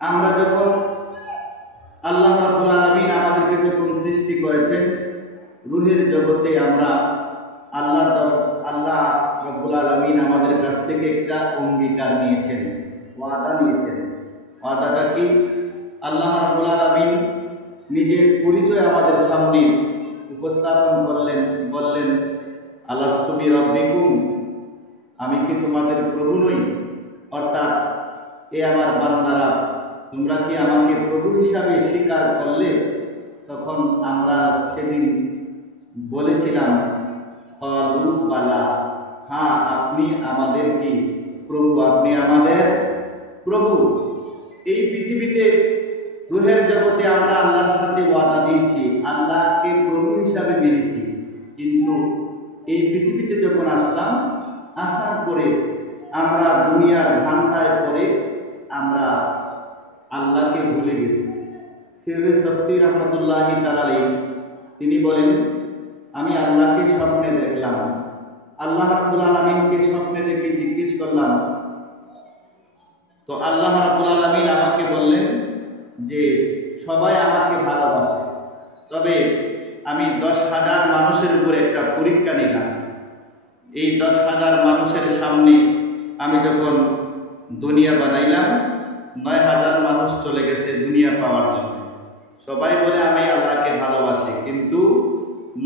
আমরা যখন আল্লাহ রাব্বুল আলামিন আমাদেরকে যখন সৃষ্টি করেছেন, রূহের জগতে আমরা আল্লাহ রাব্বুল আলামিন আমাদের কাছ থেকে একটা অঙ্গীকার নিয়েছেন, ওয়াদা নিয়েছেন। ওয়াদাটা কি? আল্লাহ রাব্বুল আলামিন নিজের পরিচয় আমাদের সামনে উপস্থাপন করলেন, বললেন, আলাস্তু বিরাব্বিকুম, আমি কি তোমাদের প্রভু নই? অর্থাৎ এ আমার বান্দারা, তোমরা কি আমাকে প্রভু হিসাবে স্বীকার করলে? তখন আমরা সেদিন বলেছিলাম, ক্বালু বালা, হ্যাঁ আপনি আমাদের কি প্রভু, আপনি আমাদের প্রভু। এই পৃথিবীতে রূহের জগতে আমরা আল্লাহর সাথে ওয়াদা দিয়েছি, আল্লাহকে প্রভু হিসাবে মেনেছি, কিন্তু এই পৃথিবীতে যখন আসার পরে আমরা দুনিয়ার ধান্দায় পড়ে আমরা আল্লাহকে ভুলে গেছি। সিররে সফি রহমতুল্লাহি তাআলা আলাইহি তিনি বলেন, আমি আল্লাহকে স্বপ্নে দেখলাম। আল্লাহ রাব্বুল আলামিনকে স্বপ্নে দেখে জিজ্ঞেস করলাম, তো আল্লাহ রাব্বুল আলামিন আমাকে বললেন যে সবাই আমাকে ভালোবাসে, তবে আমি 10,000 মানুষের উপর একটা পরীক্ষা নিলাম। এই 10,000 মানুষের সামনে আমি যখন দুনিয়া বানাইলাম, 9,000 মানুষ চলে গেছে দুনিয়া পাওয়ার জন্য। সবাই বলে আমি আল্লাহকে ভালোবাসি, কিন্তু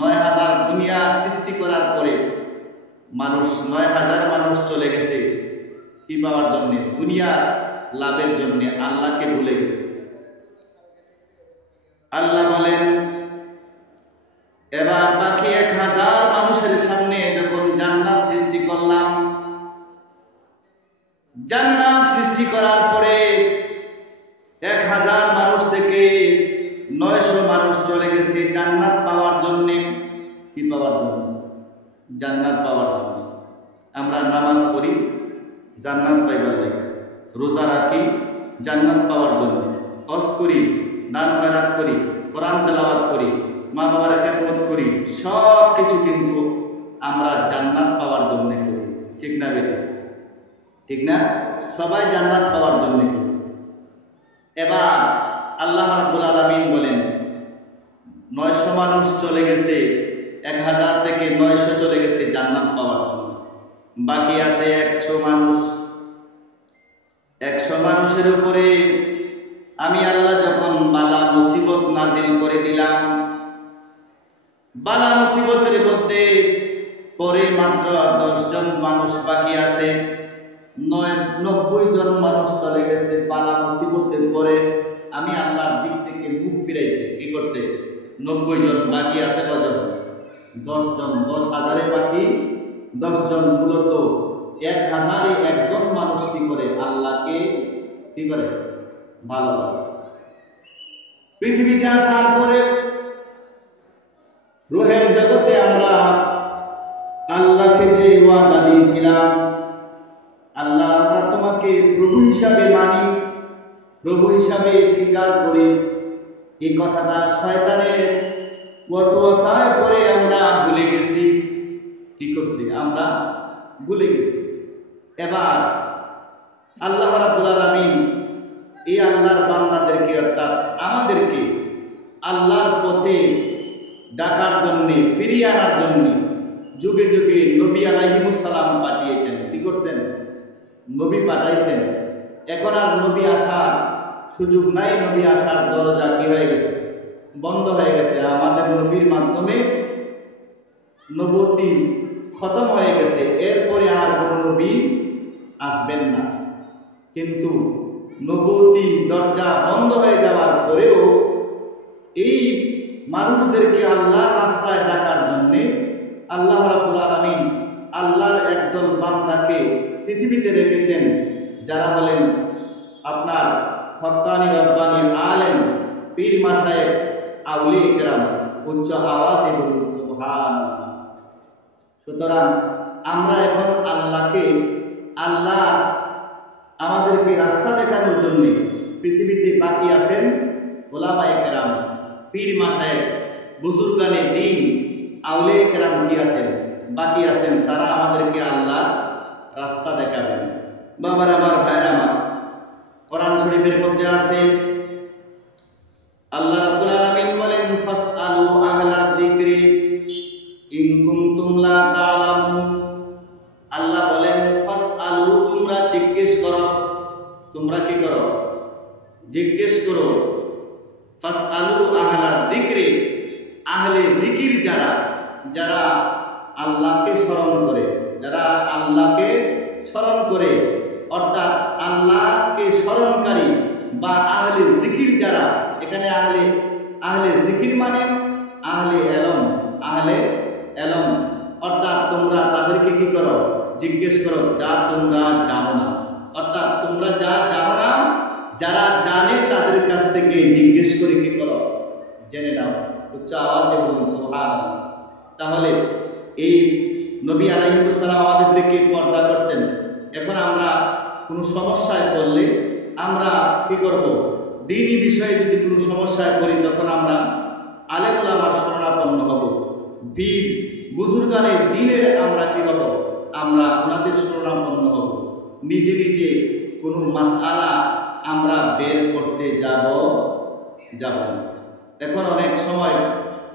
9,000 দুনিয়া সৃষ্টি করার পরে মানুষ 9,000 মানুষ চলে গেছে কি পাওয়ার জন্যে? দুনিয়া লাভের জন্যে, আল্লাহকে ভুলে গেছে। আল্লাহ বলেন, এবার বাকি 1,000 মানুষের সামনে যখন জান্নাত সৃষ্টি করলাম, জান্নাত সৃষ্টি করার পরে 1,000 মানুষ থেকে 900 মানুষ চলে গেছে জান্নাত পাওয়ার জন্যে। কি পাওয়ার জন্য? জান্নাত পাওয়ার জন্য। আমরা নামাজ পড়ি জান্নাত পাইবার লাগে, রোজা রাখি জান্নাত পাওয়ার জন্য, হজ করি, দান খয়রাত করি, কোরআন তেলাওয়াত করি, মা বাবার খেদমত করি, সব কিছু কিন্তু আমরা জান্নাত পাওয়ার জন্য করি। ঠিক না বেটা? ঠিক না? সবাই জান্নাত পাওয়ার জন্য করি। এবার আল্লাহ রাব্বুল আলামিন বলেন, 900 মানুষ চলে গেছে, 1,000 থেকে 900 চলে গেছে জান্নাত পাওয়ার জন্য। বাকি আছে 100 মানুষ। 100 মানুষের উপরে আমি আল্লাহ যখন বালা মুসিবত নাজিল করে দিলাম, বালা মুসিবতের মধ্যে পরে মাত্র 10 জন মানুষ বাকি আছে, 90 জন মানুষ চলে গেছে বালা মুসিবতের পরে। আমি আল্লাহর দিক থেকে মুখ ফিরাইছে, কি করছে? 90 জন বাকি আছে। কজন? 10 জন। 10,000-এ বাকি 10 জন। মূলত 1,000-এ একজন মানুষ কি করে? আল্লাহকে কি করে? ভালোবাসে। পৃথিবীতে আসার পরে রূহের জগতে আমরা আল্লাহকে যে ওয়াদা দিয়েছিলাম, আল্লাহ আমরা তোমাকে প্রভু হিসাবে মানি, প্রভু হিসাবে স্বীকার করি, এই কথাটা শয়তানের ওয়াসওয়াসায় পড়ে আমরা ভুলে গেছি। কি করছি? আমরা ভুলে গেছি। এবার আল্লাহ রাব্বুল আলামিন এই আল্লাহর বান্দাদেরকে, অর্থাৎ আমাদেরকে আল্লাহর পথে ডাকার জন্যে, ফিরিয়ে আনার জন্যে যুগে যুগে নবী আলাইহিমুস সালাম পাঠিয়েছেন। কি করছেন? নবী পাঠাইছেন। এখন আর নবী আসার সুযোগ নাই, নবী আসার দরজা কি হয়ে গেছে? বন্ধ হয়ে গেছে। আমাদের নবীর মাধ্যমে নবুয়তি খতম হয়ে গেছে, এরপরে আর কোনো নবী আসবেন না। কিন্তু নবুয়তি দরজা বন্ধ হয়ে যাওয়ার পরেও এই মানুষদেরকে আল্লাহর রাস্তায় ডাকার জন্যে আল্লাহ রাব্বুল আলামিন আল্লাহর একদল বান্দাকে পৃথিবীতে রেখেছেন, যারা হলেন আপনার হক্কানি রব্বানি আলেম, পীর মাশায়েখ, আউলিয়া কেরাম। উচ্চ আওয়াজে বলুন সুবহানাল্লাহ। সুতরাং আমরা এখন আল্লাহকে, আল্লাহ আমাদেরকে রাস্তা দেখানোর জন্য পৃথিবীতে বাকি আছেন ওলামায়ে কেরাম, পীর মাশায়েখ, বুজুর্গানে দ্বীন, আউলিয়া কেরাম কি আছেন? বাকি আছেন। তারা আমাদেরকে আল্লাহ রাস্তা দেখাবেন। বাবার আমার, ভাইয়ের আমার, কোরআন শরীফের মধ্যে আছে আল্লাহ রাব্বুল আলামিন বলেন ফাসআলু আহলা যিকরি ইন কুনতুম লা তা'লামুন। আল্লাহ বলেন ফাসআলু, তোমরা জিজ্ঞেস করো, তোমরা কি করো? জিজ্ঞেস করো। ফাসআলু আহলা যিকরি, আহলে যিকির যারা, যারা আল্লাহকে স্মরণ করে, যারা আল্লাহকে স্মরণ করে, অর্থাৎ আল্লাহকে স্মরণকারী বা আহলে জিকির যারা, এখানে আহলে জিকির মানে আহলে এলম, আহলে এলম, অর্থাৎ তোমরা তাদেরকে কি করো? জিজ্ঞেস করো যা তোমরা জানো না, অর্থাৎ তোমরা যা জানো না, যারা জানে তাদের কাছ থেকে জিজ্ঞেস করে কি করো? জেনে নাও। উচ্চ আওয়াজে বলুন সুবহানাল্লাহ। তাহলে এই নবী আলাইহিস সালাম আমাদের দিকে পর্দা করছেন। এখন আমরা কোনো সমস্যায় পড়লে আমরা কি করব? দ্বীনি বিষয়ে যদি কোনো সমস্যায় পড়ি তখন আমরা আলেম ওলামার শরণাপন্ন হব, বীর বুজুর্গানের দ্বীনের আমরা কি হব? আমরা ওনাদের শরণাপন্ন হব। নিজে নিজে কোনো মাসআলা আমরা বের করতে যাব না। এখন অনেক সময়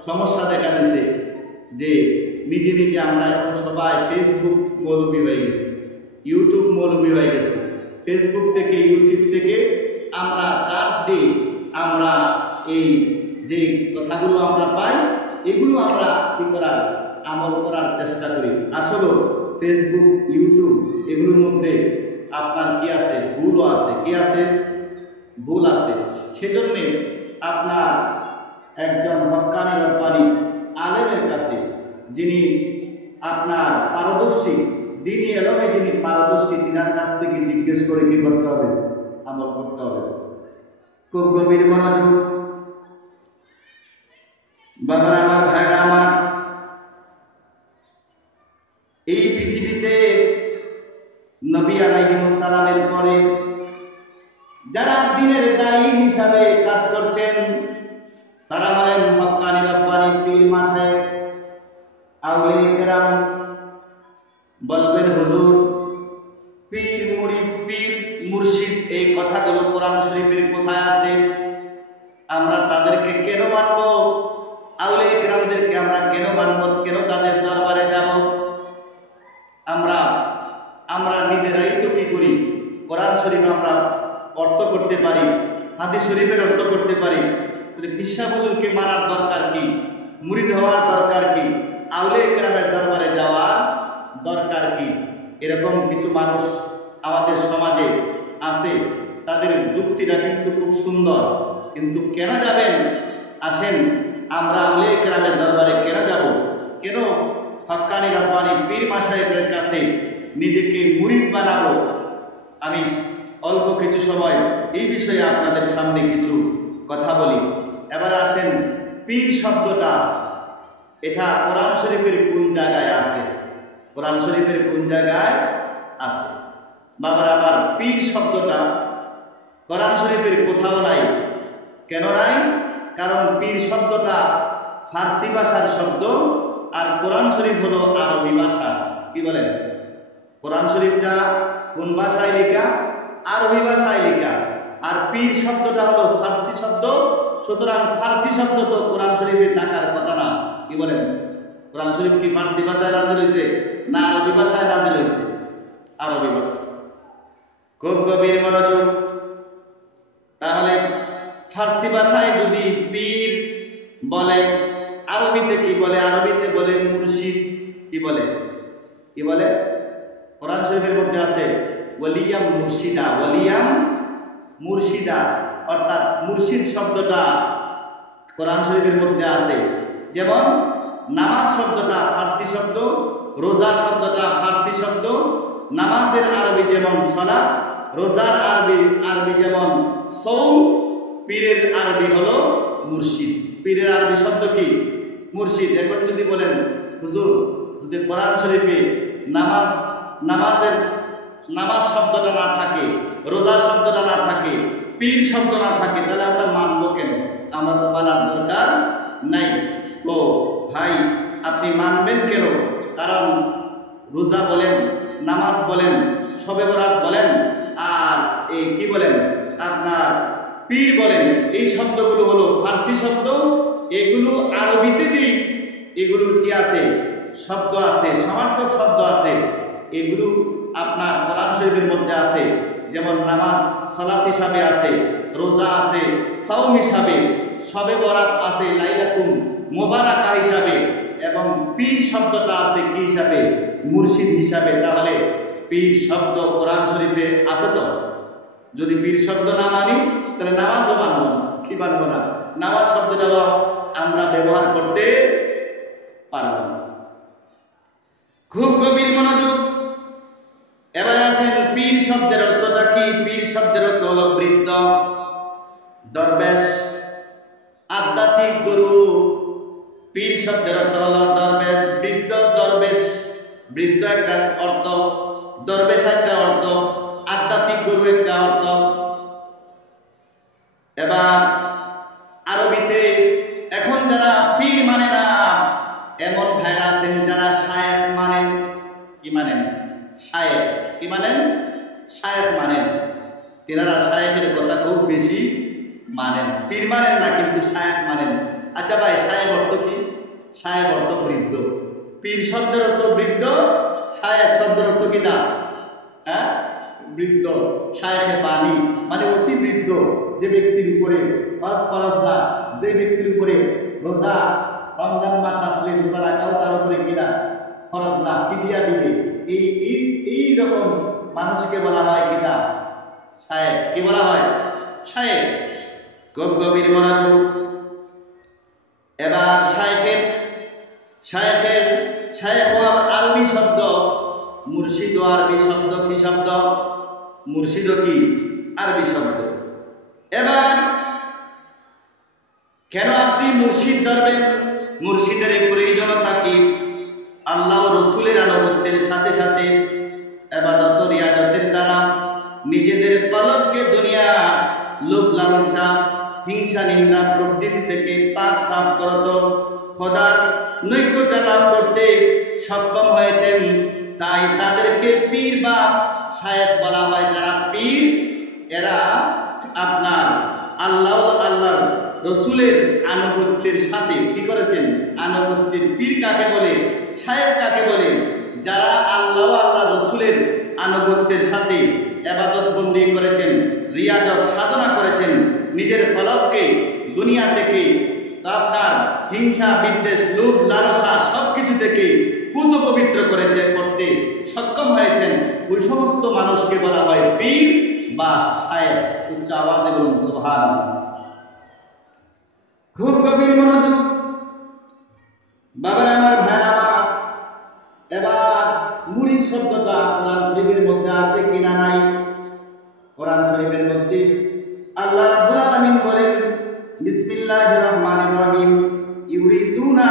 সমস্যা দেখা দিছে যে নিজে নিজে আমরা এখন সবাই ফেসবুক মৌলবী হয়ে গেছি, ইউটিউব মৌলবী হয়ে গেছে। ফেসবুক থেকে ইউটিউব থেকে আমরা চার্জ দিই, আমরা এই যে কথাগুলো আমরা পাই এগুলো আমরা কি করার? আমল করার চেষ্টা করি। আসলে ফেসবুক ইউটিউব এগুলোর মধ্যে আপনার কি আছে? ভুলও আছে। কি আছে? ভুল আছে। সেজন্যে আপনার একজন হক্কানি রব্বানি আলেমের কাছে, যিনি আপনার পারদর্শী, দ্বীনি এলমে যিনি পারদর্শী, তিনার কাছ থেকে জিজ্ঞেস করে কি করতে হবে? আমল করতে হবে। খুব গভীর মনোযোগ বাবারা আমার, ভাইরা আমার, এই পৃথিবীতে নবী আলাইহিস সালামের পরে যারা দ্বীনের দায়ী হিসাবে কাজ করছেন তারা হলেন হক্কানি রব্বানি পীর মাশায়েখ আউলিয়া কেরাম। বলবেন হুজুর পীর মুরিদ, পীর মুর্শিদ, এই কথাগুলো কোরআন শরীফের কোথায় আছে? আমরা তাদেরকে কেন মানব? আউলিয়া কেরামদেরকে আমরা কেন মানব? কেন তাদের দরবারে যাব? আমরা নিজেরাই তো কি করি? কোরআন শরীফ আমরা অর্থ করতে পারি, হাদিস শরীফের অর্থ করতে পারি। বিশ্বাস হুজুরকে মানার দরকার কি? মুরিদ হওয়ার দরকার কি? আউলিয়া কেরামের দরবারে যাওয়ার দরকার কি? এরকম কিছু মানুষ আমাদের সমাজে আছে। তাদের যুক্তিটা কিন্তু খুব সুন্দর, কিন্তু কেন যাবেন? আসেন আমরা আউলিয়া কেরামের দরবারে কেন যাব? কেন হক্কানি রব্বানি পীর মাশায়েখের কাছে নিজেকে মুরিদ বানাবো? আমি অল্প কিছু সময় এই বিষয়ে আপনাদের সামনে কিছু কথা বলি। এবার আসেন, পীর শব্দটা এটা কোরআন শরীফের কোন জায়গায় আছে? কোরআন শরীফের কোন জায়গায় আছে? বাবার আবার পীর শব্দটা কোরআন শরীফের কোথাও নাই। কেন নাই? কারণ পীর শব্দটা ফার্সি ভাষার শব্দ, আর কোরআন শরীফ হলো আরবি ভাষা। কি বলেন? কোরআন শরীফটা কোন ভাষায় লেখা? আরবি ভাষায় লেখা। আর পীর শব্দটা হলো ফার্সি শব্দ, সুতরাং ফার্সি শব্দ তো কোরআন শরীফে থাকার কথা না। কি বলেন? কোরআন শরীফ কি ফার্সি ভাষায় নাযিল হয়েছে না আরবি ভাষায় নাযিল হয়েছে? আরবি ভাষা। খুব গভীর মনোযোগ। তাহলে ফার্সি ভাষায় যদি পীর বলে, আরবিতে কি বলে? আরবিতে বলে মুর্শিদ। কি বলে? কি বলে? কোরআন শরীফের মধ্যে আছে ওয়ালিয়াম মুর্শিদা, ওয়ালিয়াম মুর্শিদা, অর্থাৎ মুর্শিদ শব্দটা কোরআন শরীফের মধ্যে আছে। যেমন নামাজ শব্দটা ফার্সি শব্দ, রোজা শব্দটা ফার্সি শব্দ, নামাজের আরবি যেমন সালাত, রোজার আরবি যেমন সওম, পীরের আরবি হলো মুর্শিদ। পীরের আরবি শব্দ কি? মুর্শিদ। এখন যদি বলেন হুজুর যদি কোরআন শরীফে নামাজ শব্দটা না থাকে, রোজা শব্দটা না থাকে, পীর শব্দ না থাকে, তাহলে আমরা মানবো কেন? আমরা তো মানার দরকার নাই। তো ভাই আপনি মানবেন কেন? কারণ রোজা বলেন, নামাজ বলেন, শবে বরাত বলেন, আর এই কি বলেন আপনার পীর বলেন, এই শব্দগুলো হলো ফার্সি শব্দ। এগুলো আরবিতে যে এগুলোর কি আছে, শব্দ আছে, সমার্থক শব্দ আছে, এগুলো আপনার কোরআন শরীফের মধ্যে আছে। যেমন নামাজ সালাত হিসাবে আছে, রোজা আছে সাওম হিসাবে, শবে বরাত আছে লাইলাতুল মুবারাকা হিসাবে, এবং পীর শব্দটা আছে কি হিসাবে, মুর্শিদ হিসাবে। তাহলে পীর শব্দ কোরআন শরীফে আছে তো? যদি পীর শব্দ না মানি তাহলে নামাজও মানব না। কি মানব না? নামাজ শব্দটা আমরা ব্যবহার করতে পারব না। খুব গভীর মনোযোগ। এবারে আসেন পীর শব্দের অর্থটা কি। পীর শব্দের অর্থ হলো বৃদ্ধ, দরবেশ, আধ্যাত্মিক গুরু। পীর শব্দের অর্থ হলো দরবেশ, বৃদ্ধ, দরবেশ। বৃদ্ধ একটা অর্থ, দরবেশ একটা অর্থ, আধ্যাত্মিক গুরু একটা অর্থ। এবার আরবিতে এখন যারা পীর মানে না এমন ভাইরা আছেন যারা শায়েখ মানেন। কি মানেন? শায়েখ। কি মানেন? শায়েখ মানেন। তেনারা শায়েখের কথা খুব বেশি মানেন, পীর মানেন না, কিন্তু শায়েখ মানেন। আচ্ছা ভাই, শায়েখ অর্থ কি? শায়েখ অর্থ বৃদ্ধ। পীর শব্দের অর্থ বৃদ্ধ, শায়েখ শব্দের অর্থ কি না? হ্যাঁ, বৃদ্ধ। শায়েখে পানি মানে অতি বৃদ্ধ, যে ব্যক্তির উপরে পাঁচ ফরজ না, যে ব্যক্তির উপরে রোজা, রমজান মাস আসলে রোজা রাখাও তার উপরে কিনা ফরজ না, ফিদিয়া দিবে, এই রকম মানুষকে বলা হয় কিনা শায়েখ। কি বলা হয়? শায়েখ। খুব গভীর মনোযোগ। এবার শায়েখ আরবি শব্দ, মুর্শিদ আরবি শব্দ। কি শব্দ? মুর্শিদ কি আরবি শব্দ। এবার কেন আপনি মুর্শিদ ধরবেন? মুর্শিদের প্রয়োজনীয়তা কি? আল্লাহ ও রসুলের আনুগত্যের সাথে সাথে ইবাদত রিয়াজতের দ্বারা নিজেদের কলবকে দুনিয়া লোভ লালসা, হিংসা, নিন্দা প্রবৃত্তি থেকে পাক সাফ করত খোদার নৈকট্য লাভ করতে সক্ষম হয়েছেন। তাই তাদেরকে পীর বা শায়েখ বলা হয়। যারা পীর এরা আপনার আল্লাহর রসুলের আনুগত্যের সাথে কি করেছেন? আনুগত্যের। পীর কাকে বলে? শায়েখ কাকে বলে? যারা আল্লাহ রসুলের আনুগত্যের সাথে ইবাদত বন্দি করেছেন, রিয়াজত সাধনা করেছেন, নিজের কলবকে দুনিয়া থেকে আপনার হিংসা, বিদ্বেষ, লোভ, লালসা সবকিছু থেকে পুত পবিত্র করতে সক্ষম হয়েছেন, ওই সমস্ত মানুষকে বলা হয় পীর বা শায়েখ। উচ্চ আওয়াজে বলুন সুবহানাল্লাহ। খুব গভীর মনোযোগ। বাবার আমার, ভাইয়ের আমার, এবার মুরিদ শব্দটা কোরআন শরীফের মধ্যে আছে কিনা নাই? কোরআন শরীফের মধ্যে আল্লাহ রাব্বুল আলামিন বলেন, বিসমিল্লাহির রহমানির রহিম, ইউরিদুনা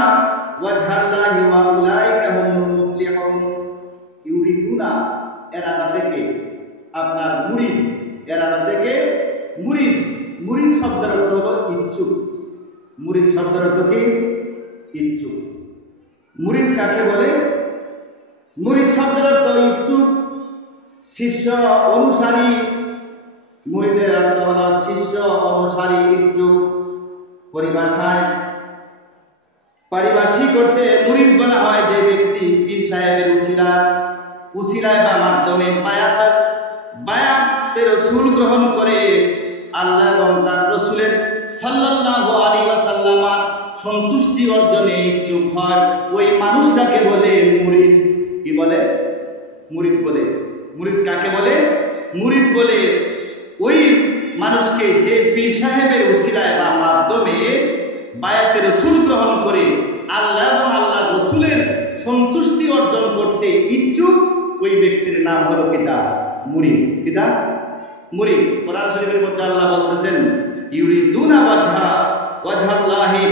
ওয়াজহাল্লাহি ওয়া উলাইকা হুমুল মুফলিহুন। ইউরিদুনা এরাদা থেকে আপনার মুরিদ, এরাদা থেকে মুরিদ। মুরিদ শব্দের অর্থ হলো ইচ্ছুক। মুরিদ শব্দের অর্থ কি? ইচ্ছুক। মুরিদ কাকে বলে? মুরিদ শব্দের অর্থ ইচ্ছুক, শিষ্য, অনুসারী। মুরিদের অর্থ হল শিষ্য, অনুসারী, ইচ্ছুক। পারিভাষিক করতে মুরিদ বলা হয় যে ব্যক্তি পীর সাহেবের উসিলায় বা মাধ্যমে বায়াতে রসুল গ্রহণ করে আল্লাহ এবং তার রসুলের সাল্লাল্লাহু আলাইহি ওয়াসাল্লাম সন্তুষ্টি অর্জনে ইচ্ছুক হয়, ওই মানুষটাকে বলে মুরিদ। কি বলে? মুরিদ বলে। মুরিদ কাকে বলে? মুরিদ বলে ওই মানুষকে যে পীর সাহেবের উসিলায় বা মাধ্যমে বায়াতে রসুল গ্রহণ করে আল্লাহ এবং আল্লাহ রসুলের সন্তুষ্টি অর্জন করতে ইচ্ছুক, ওই ব্যক্তির নাম হলো কিতাব মুরিদ। কিতাব মুরিদ। কোরআন শরীফের মধ্যে আল্লাহ বলতেছেন, ইউরিদুনা ওয়াজহাল্লাহি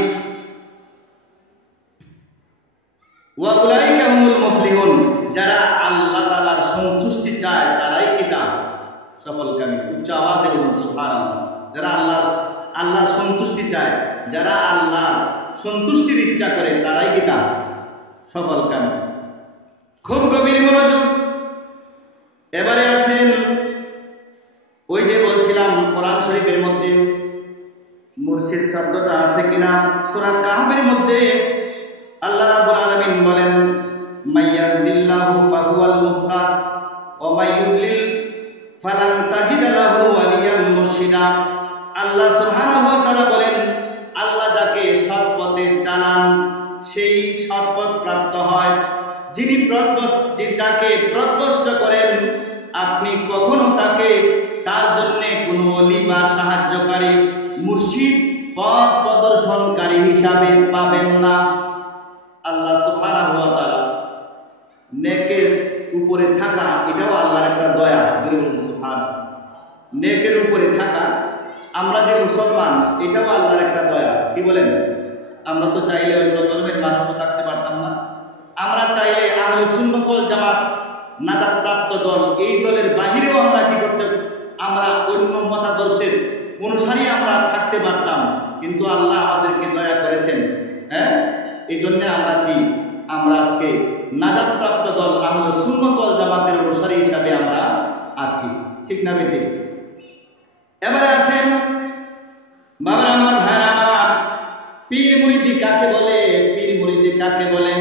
ওয়া উলাইকা হুমুল মুফলিহুন। যারা আল্লাহ তাআলার সন্তুষ্টি চায় তারাই কিতাব সফলকামী। উচ্চ আওয়াজে বলুন সুবহানাল্লাহ। যারা আল্লাহর সন্তুষ্টি চায়, যারা আল্লাহর সন্তুষ্টির ইচ্ছা করে তারাই কিতাব সফলকামী। খুব গভীর মনোযোগ। এবারে আসেন, ওই যে বলছিলাম কোরআন শরীফের মধ্যে মুর্শিদ শব্দটা আছে কিনা? সূরা কাহফের মধ্যে আল্লাহ রাব্বুল আলামিন বলেন, মাইয়াহদিল্লাহু ফাহুয়াল মুহতাদ ওয়া মাইয়ুদ্লিল ফালান তাজিদা লাহু ওয়ালিয়াম মুরশিদা। আল্লাহ সুবহানাহু ওয়া তাআলা বলেন, আল্লাহ যাকে সৎ পথে চালান সেই সৎ পথ প্রাপ্ত হয়। যিনি যাকে পথভ্রষ্ট করেন আপনি কখনো তার জন্য কোনো ওলি বা সাহায্যকারী মুর্শিদ পথ প্রদর্শনকারী হিসাবে পাবেন না। আল্লাহ সুবহানাহু ওয়া তাআলা নেকের উপরে থাকা এটাও আল্লাহর একটা দয়া। সুবহানাল্লাহ, নেকের উপরে থাকা, আমরা যে মুসলমান এটাও আল্লাহর একটা দয়া। কি বলেন? আমরা তো চাইলে অন্য ধর্মের মানুষও থাকতে পারতাম না। আমরা চাইলে আহলে সুন্নাত ওয়াল জামাত নাজাত প্রাপ্ত দল, এই দলের বাহিরেও আমরা কি করতে, আমরা অন্য মতাদর্শের অনুসারী আমরা থাকতে পারতাম, কিন্তু আল্লাহ আমাদেরকে দয়া করেছেন। হ্যাঁ, এই জন্য আমরা আজকে নাজাত প্রাপ্ত দল আহলে সুন্নাত ওয়াল জামাতের অনুসারী হিসাবে আমরা আছি। ঠিক না বেটি? এবারে আসেন বাবার আমার, ভাইরা আমার, পীর মুরিদি কাকে বলে? পীর মুরিদি কাকে বলে?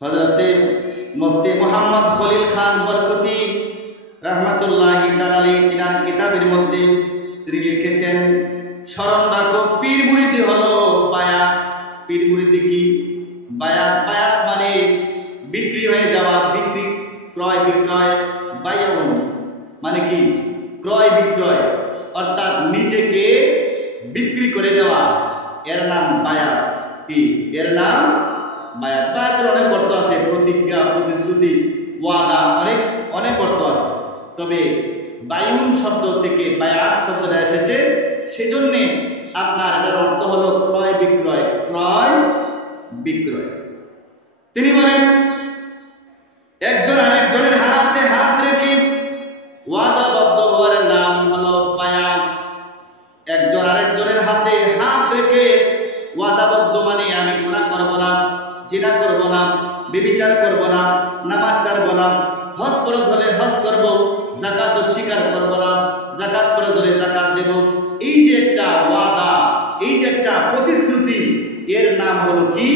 হযরতে মুফতি মুহাম্মদ খলিল খান বরকতি রাহমাতুল্লাহি তাআলা আলাইহি তিনার কিতাবের মধ্যে তিনি লিখেছেন, স্মরণ রাখো পীর মুরিদি হলো বায়াত। পীর মুরিদি কি? বায়াত। বায়াত মানে বিক্রি হয়ে যাওয়া, বিক্রি, ক্রয় বিক্রয়। বায়াউন মানে কি? ক্রয় বিক্রয়, অর্থাৎ নিজেকে বিক্রি করে দেওয়া, এর নাম বায়াত। কি? এর নাম বায়াত। বায়াতের অনেক অর্থ আছে, প্রতিজ্ঞা, প্রতিশ্রুতি, ওয়াদা, অনেক অর্থ আছে। তবে বায়ুন শব্দ থেকে বায়াত শব্দটা এসেছে, সেজন্যে আপনার এটার অর্থ হলো ক্রয় বিক্রয়। ক্রয় বিক্রয়। তিনি বলেন, একজন আরেকজনের হাতে হাত রেখে ওয়াদাবদ্ধ হওয়ার নাম হলো বায়াত। একজন আরেকজনের হাতে হাত রেখে ওয়াদাবদ্ধ মানে আমি গুনাহ করব না, জিনা করব না, ব্যভিচার করব না, নামাজ ছাড়ব না, হজ ফরজ হলে হজ করব, যাকাত অস্বীকার করব না, যাকাত ফরজ হলে যাকাত দেব। এই যে একটা ওয়াদা, এই যে একটা প্রতিশ্রুতি, এর নাম হলো কি?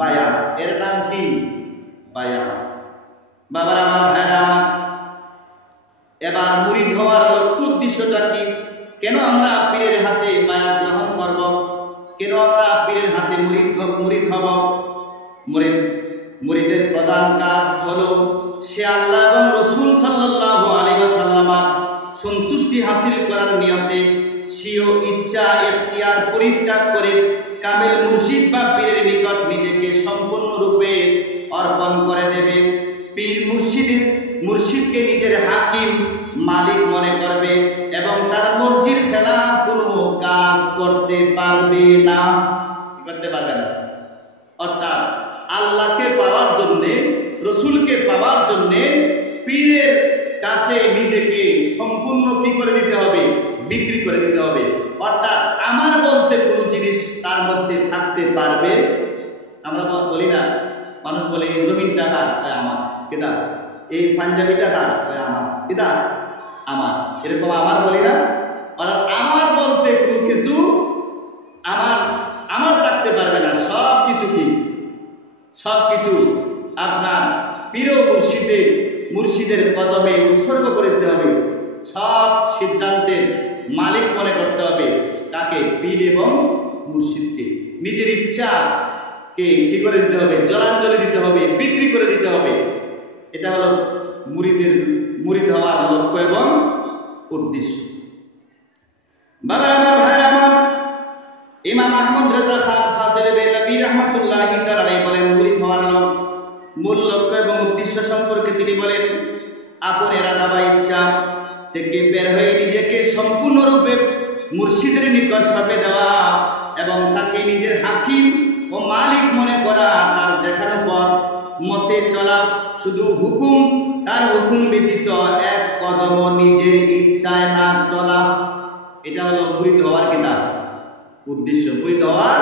বায়াত। এর নাম কি? বায়াত। বাবার আমার, ভাইরা আমার, এবার মুরিদ হওয়ার লক্ষ্য উদ্দেশ্যটা কি? কেন আমরা পীরের হাতে বায়াত গ্রহণ করব? কেন আমরা পীরের হাতে মুরিদ হব? মুরিদের প্রধান কাজ হলো সে আল্লাহ এবং রাসূল সাল্লাল্লাহু আলাইহি ওয়াসাল্লামের সন্তুষ্টি হাসিল করার নিয়তে স্বীয় ইচ্ছা ইখতিয়ার পরিত্যাগ করে কামেল মুর্শিদ বা পীরের নিকট নিজেকে সম্পূর্ণরূপে অর্পণ করে দেবে। পীর মুর্শিদকে নিজের হাকিম, মালিক মনে করবে এবং তার মর্জির খেলাফ কোনো কাজ করতে পারবে না। করতে পারবে না, অর্থাৎ আল্লাহকে পাওয়ার জন্যে, রসুলকে পাওয়ার জন্যে পীরের কাছে নিজেকে সম্পূর্ণ কি করে দিতে হবে? বিক্রি করে দিতে হবে। অর্থাৎ আমার বলতে কোনো জিনিস তার মধ্যে থাকতে পারবে। আমরা বলি না, মানুষ বলে এই জমিনটা কার? আমার। কেদা? এই পাঞ্জাবিটা কার? আমার। কেদা? আমার। এরকম আমার বলি না? অর্থাৎ আমার বলতে কোনো কিছু আমার থাকতে পারবে না। সব কিছু কি? সব কিছু আপনার পীর ও মুর্শিদের কদমে উৎসর্গ করে দিতে হবে। সব সিদ্ধান্তের মালিক মনে করতে হবে কাকে? পীর এবং মুর্শিদকে। নিজের ইচ্ছাকে কি করে দিতে হবে? জলাঞ্জলি দিতে হবে, বিক্রি করে দিতে হবে। এটা হলো মুরিদ হওয়ার লক্ষ্য এবং উদ্দেশ্য। বাবার আমার, ভাইয়ের আমার, ইমাম আহমদ রেজা খান ফাজিল বেলবী রাহমাতুল্লাহি তাআলা আলাইহি বলেন, মুরিদ হওয়ার মূল লক্ষ্য এবং উদ্দেশ্য সম্পর্কে তিনি বলেন, আপন ইরাদা বা ইচ্ছা থেকে বের হয়ে নিজেকে সম্পূর্ণরূপে মুর্শিদের নিকট সঁপে দেওয়া এবং তাকে নিজের হাকিম ও মালিক মনে করা, তার দেখানো পথ মতে চলা, শুধু তার হুকুম ব্যতীত এক কদম নিজের ইচ্ছায় না চলা। এটা হলো মুরিদ হওয়ার কিতাব উদ্দেশ্য, মুরিদ হওয়ার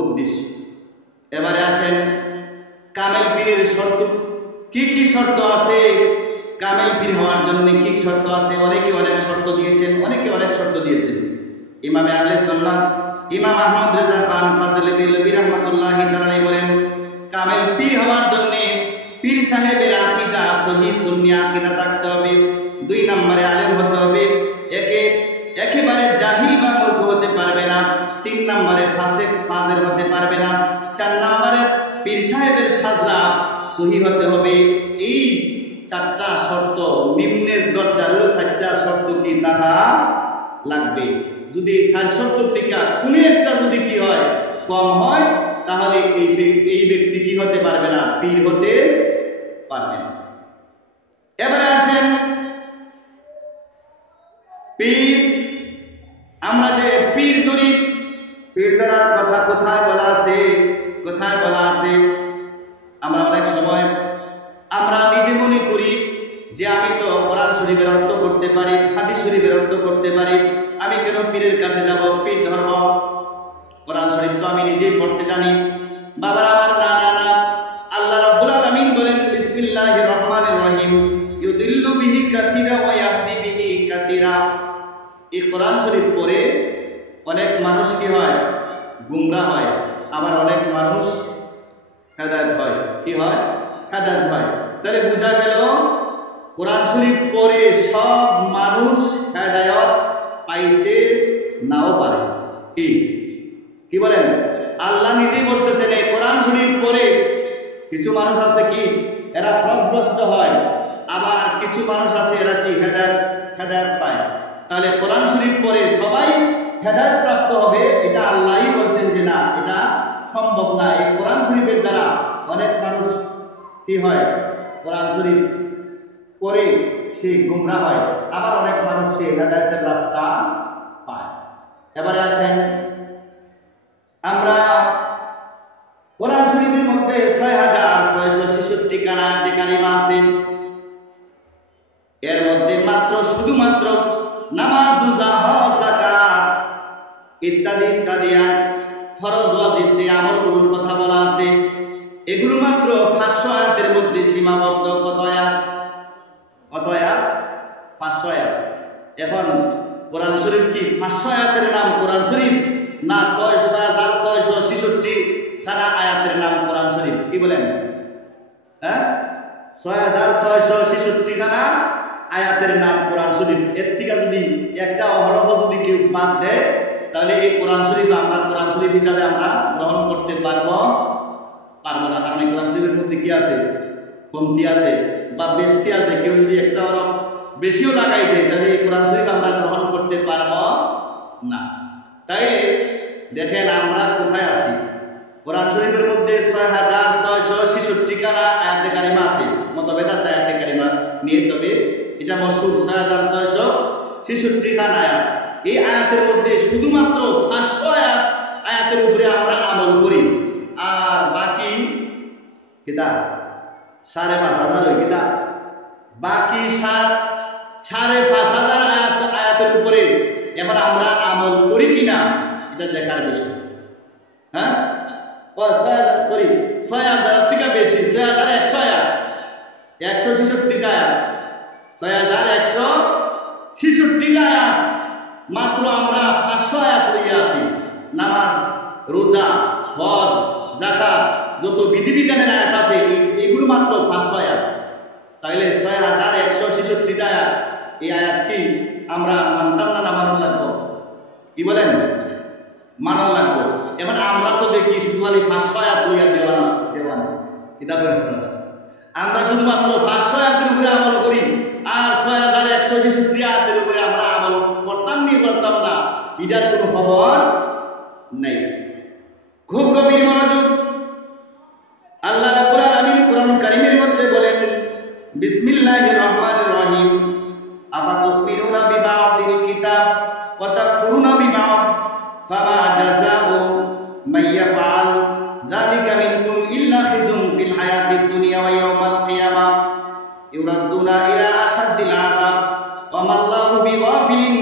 উদ্দেশ্য। এবারে আসেন কামেল পীরের শর্ত। কি কি শর্ত আছে কামেল পীর হওয়ার জন্য কি শর্ত আছে? অনেকে অনেক শর্ত দিয়েছেন, অনেকে অনেক শর্ত দিয়েছেন। ইমামে আহলে সুন্নাত ইমাম আহমদ রেজা খান ফাজলে বেলবি রহমাতুল্লাহি তাআলা বলেন, কামেল পীর হওয়ার জন্য পীর সাহেবের আকীদা সহিহ সুন্নি আকীদা থাকতে হবে। 2 নম্বরে আলেম হতে হবে, একেবারে জাহিল বা মূর্খ হতে পারবে না। 3 নম্বরে ফাসিক ফাজের হতে পারবে না। 4 নম্বরে পীর সাহেবের সাজরা সহিহ হতে হবে। এই 4টা শর্ত, নিম্নের দরজার 4টা শর্ত কি থাকা লাগবে। যদি 4 শর্ত থেকে কোনো একটা যদি কি হয়, কম হয়, তাহলে এই ব্যক্তি কি হতে পারবে না? পীর হতে পারবে না। এবারে আসেন পীর, আমরা যে পীর ধরি, পীর ধরার কথা কোথায় বলা আছে? কোথায় বলা আছে? আমরা অনেক সময় আমরা নিজে মনে করি যে আমি তো কোরআন শরীফের অর্থ করতে পারি, হাদিস শরীফের অর্থ করতে পারি, আমি কেন পীরের কাছে যাব, পীর ধর্ম? কোরআন শরীফ তো আমি নিজেই পড়তে জানি। বাবার আমার না না না, আল্লাহ রাব্বুল আলামিন বলেন বিসমিল্লাহির রহমানির রহিম, ইউদিল্লু বিহি কাসীরা ওয়া ইয়াহদি বিহি কাসীরা। এই কোরআন শরীফ পড়ে অনেক মানুষ কি হয়? গুমরাহ হয়। আবার অনেক মানুষ হেদায়েত হয়। কি হয়? হেদায়েত হয়। তাহলে বোঝা গেল কোরআন শরীফ পড়ে সব মানুষ হেদায়েত পাইতে নাও পারে। কি বলেন? আল্লাহ নিজেই বলতেছেন এই কোরআন শরীফ পড়ে কিছু মানুষ আছে কি এরা পথভ্রষ্ট হয়, আবার কিছু মানুষ আছে এরা কি হেদায়েত পায়। তাহলে কোরআন শরীফ পড়ে সবাই হেদায়েত প্রাপ্ত হবে, এটা আল্লাহই বলছেন যে না, এটা সম্ভব না। এই কোরআন শরীফের দ্বারা অনেক মানুষ কি হয়? কোরআন শরীফ পড়ে সে গুমরাহ হয়, আবার অনেক মানুষ সে হেদায়েতের রাস্তা পায়। এবারে আসেন, আমরা কোরআন শরীফের মধ্যে 6666 খানা আয়াতে কারিমা আছে। এর মধ্যে শুধুমাত্র নামাজ, রোজা, হজ, যাকাত ইত্যাদি ইত্যাদি ফরজ ওয়াজিব যে আমলগুলোর কথা বলা আছে, এগুলো মাত্র 500 আয়াতের মধ্যে সীমাবদ্ধ। কত আয়াত? 500 আয়াত। এখন কোরআন শরীফ কি 500 আয়াতের নাম কোরআন শরীফ, না 6666 খানা আয়াতের নাম কোরআন শরীফ? কি বলেন? 6666 খানা আয়াতের নাম কোরআন শরীফ। এর থেকে যদি একটা হরফ যদি কেউ বাদ দেয়, তাহলে এই কোরআন শরীফ আমরা কোরআন শরীফ হিসাবে আমরা গ্রহণ করতে পারবো না। কারণ এই কোরআন শরীফের মধ্যে কি আছে? কমতি আছে বা বেশি আছে। কেউ যদি একটা হরফ বেশিও লাগাই দেয়, তাহলে এই কোরআন শরীফ আমরা গ্রহণ করতে পারবো না। তাই দেখেন আমরা কোথায় আছি। কোরআন শরীফের মধ্যে 6666 খানা আয়াতে কারিমা আছে। মতভেদ আছে আয়াতে কারিমা নিয়ে, তবে এটা মশহুর 6666 খানা আয়াত। এই আয়াতের মধ্যে শুধুমাত্র 500 আয়াতের উপরে আমরা আমল করি, আর বাকি কিতাব 5500 ওই কিতাব, বাকি 5500 আয়াতের উপরে এবার আমরা আমল করি কিনা এটা দেখার বিষয়। হ্যাঁ, 6000 থেকে বেশি, 6100 আয়াত, 166 আয়াত, 6166 আয়াত মাত্র আমরা 500 আয়াত লইয়া আছি। নামাজ, রোজা, হজ, যাকাত যত বিধিবিধানের আয়াত আছে এগুলো মাত্র 500 আয়াত। তাইলে 6166 আয়াত, এই আয়াত কি আমরা মানতাম না মানন লাগবো? কি বলেন? মানন লাগবো। এবার আমরা তো দেখি শুধু খালি 500 আয়াত লইয়া দেওয়ানা কিতাবের উপরে আমরা শুধুমাত্র 500 আয়াতের উপরে আমল করি, আর 6166 আয়াতের উপরে আমরা আমল করতাম না। এটার কোনো খবর নেই। খুব গভীর মনোযোগ। আল্লাহ রাব্বুল আলামিন কোরআন কারীমের মধ্যে বলেন বিসমিল্লাহির রহমানির রহিম, আফাতুমিনুনা বিবাদিল কিতাব ওয়া তাকফুরুনা বিবাদ ফামা জাযাউ মান ইয়াফআল যালিকা মিনকুম ইল্লা খিজুন ফিল হায়াতিদ দুনিয়া ওয়া ইয়াউমাল কিয়ামাহ ইউরাদ্দুনা ইলা আশাদ্দিল আযাব ওয়া মাল্লাহু বিগাফিলিন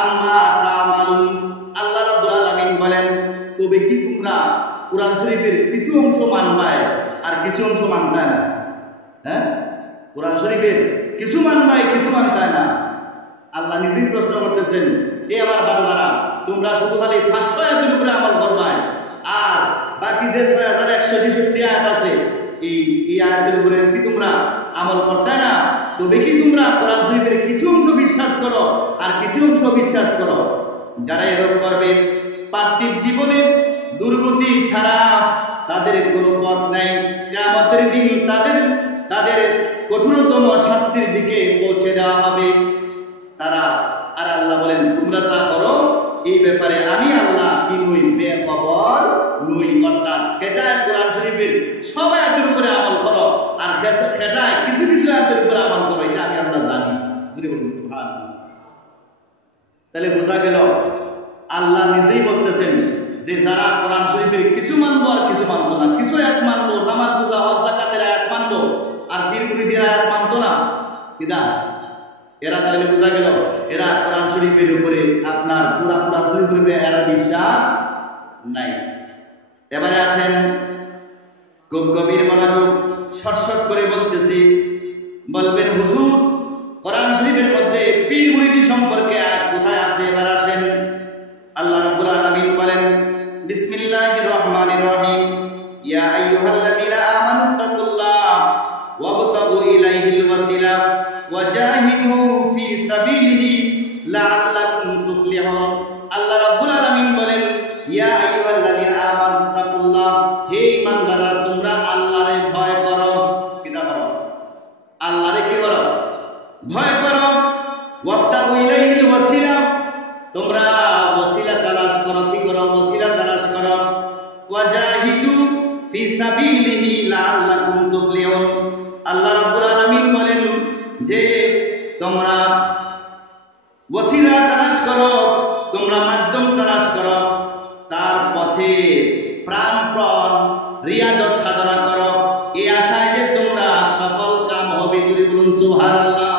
আম্মা তা'মালুন। আল্লাহ রাব্বুল আলামিন বলেন, কবে কি তোমরা কোরআন শরীফের কিছু অংশ মানবায় আর কিছু অংশ মানতায় না? হ্যাঁ, কোরআন শরীফের কিছু মানবাই কিছু মানতায় না। আল্লাহ নিজেই প্রশ্ন করতেছেন, এ আমার বান্দারা, তোমরা শুধু খালি 500 আয়াতের উপরে আমল করবাই, আর বাকি যে 6166 আয়াত আছে এই আয়াতের উপরে কি তোমরা আমল করতে না? তবে কি তোমরা কোরআন শরীফের কিছু অংশ বিশ্বাস করো আর কিছু অংশ বিশ্বাস করো? যারা এরকম করবে পার্থিব জীবনে দুর্গতি ছাড়া তাদের কোনো পথ নাই। কিয়ামতের দিন তাদের কঠোরতম শাস্তির দিকে পৌঁছে দেওয়া হবে তারা। আর আল্লাহ বলেন, তোমরা যা করো এই ব্যাপারে আমি আল্লাহ কি নই, বেখবর নই। অর্থাৎ খেটায় কোরআন শরীফের সব আয়াতের উপরে আমল করো আর খেটায় কিছু কিছু আয়াতের উপরে আমল করো, এটা আমি আল্লাহ জানি। যদি বলুন সুবহানাল্লাহ। তাহলে বোঝা গেল আল্লাহ নিজেই বলতেছেন যে যারা কোরআন শরীফের কিছু মানবো আর কিছু মানতো না, কিছু আয়াত মানবো, নামাজ রোজা হজ যাকাতের আয়াত মানবো আর পীর মুরিদের আয়াত মানতো না, কিদা এরা? তাহলে বোঝা গেল এরা কোরআন শরীফের উপরে আপনার পুরা কোরআন শরীফের উপরে এরা বিশ্বাস নাই। এবারে আসেন, খুব গভীর মনোযোগ, শর্ট করে বলতেছি। বলবেন হুজুর কোরআন শরীফের মধ্যে পীর মুরিদি সম্পর্কে আয়াত কোথায় আছে? এবার আসেন, আল্লাহ রাব্বুল আলামিন বলেন, বিসমিল্লাহির রহমানির রহিম, ইয়া আইয়ুহাল্লাযীনা আমানুত্তাকুল্লাহ ওয়াবতাগু ইলাইহিল ওয়াসিলা ওয়াজাহিদু ফি সাবিলিহি লাআল্লাকুম তুফলিহুন। আল্লাহ রাব্বুল আলামিন বলেন, ইয়া আইয়ুহাল্লাযীনা আমানুত্তাকুল্লাহ, হে ঈমানদাররা তোমরা আল্লাহরে ভয় করো। কিদা করো? আল্লাহরে কি করো? ভয় করো। ওয়াবতাগু ইলাইহিল ওয়াসিলা, তোমরা ওয়াসিলা তালাশ করো। কি করো? ওয়াসিলা তালাশ করো। ওয়াজাহিদু ফি সাবিলিহি লাআল্লাকুম তুফলিহুন। আল্লাহ রাব্বুল আলামিন বলেন যে তোমরা ওয়াসিলা তালাশ করো, তোমরা মাধ্যম তালাশ করো, তার পথে প্রাণপণ রিয়াজত সাধনা করো, এই আশায় যে তোমরা সফল কাম হবে। যদি বলুন সুবহানাল্লাহ।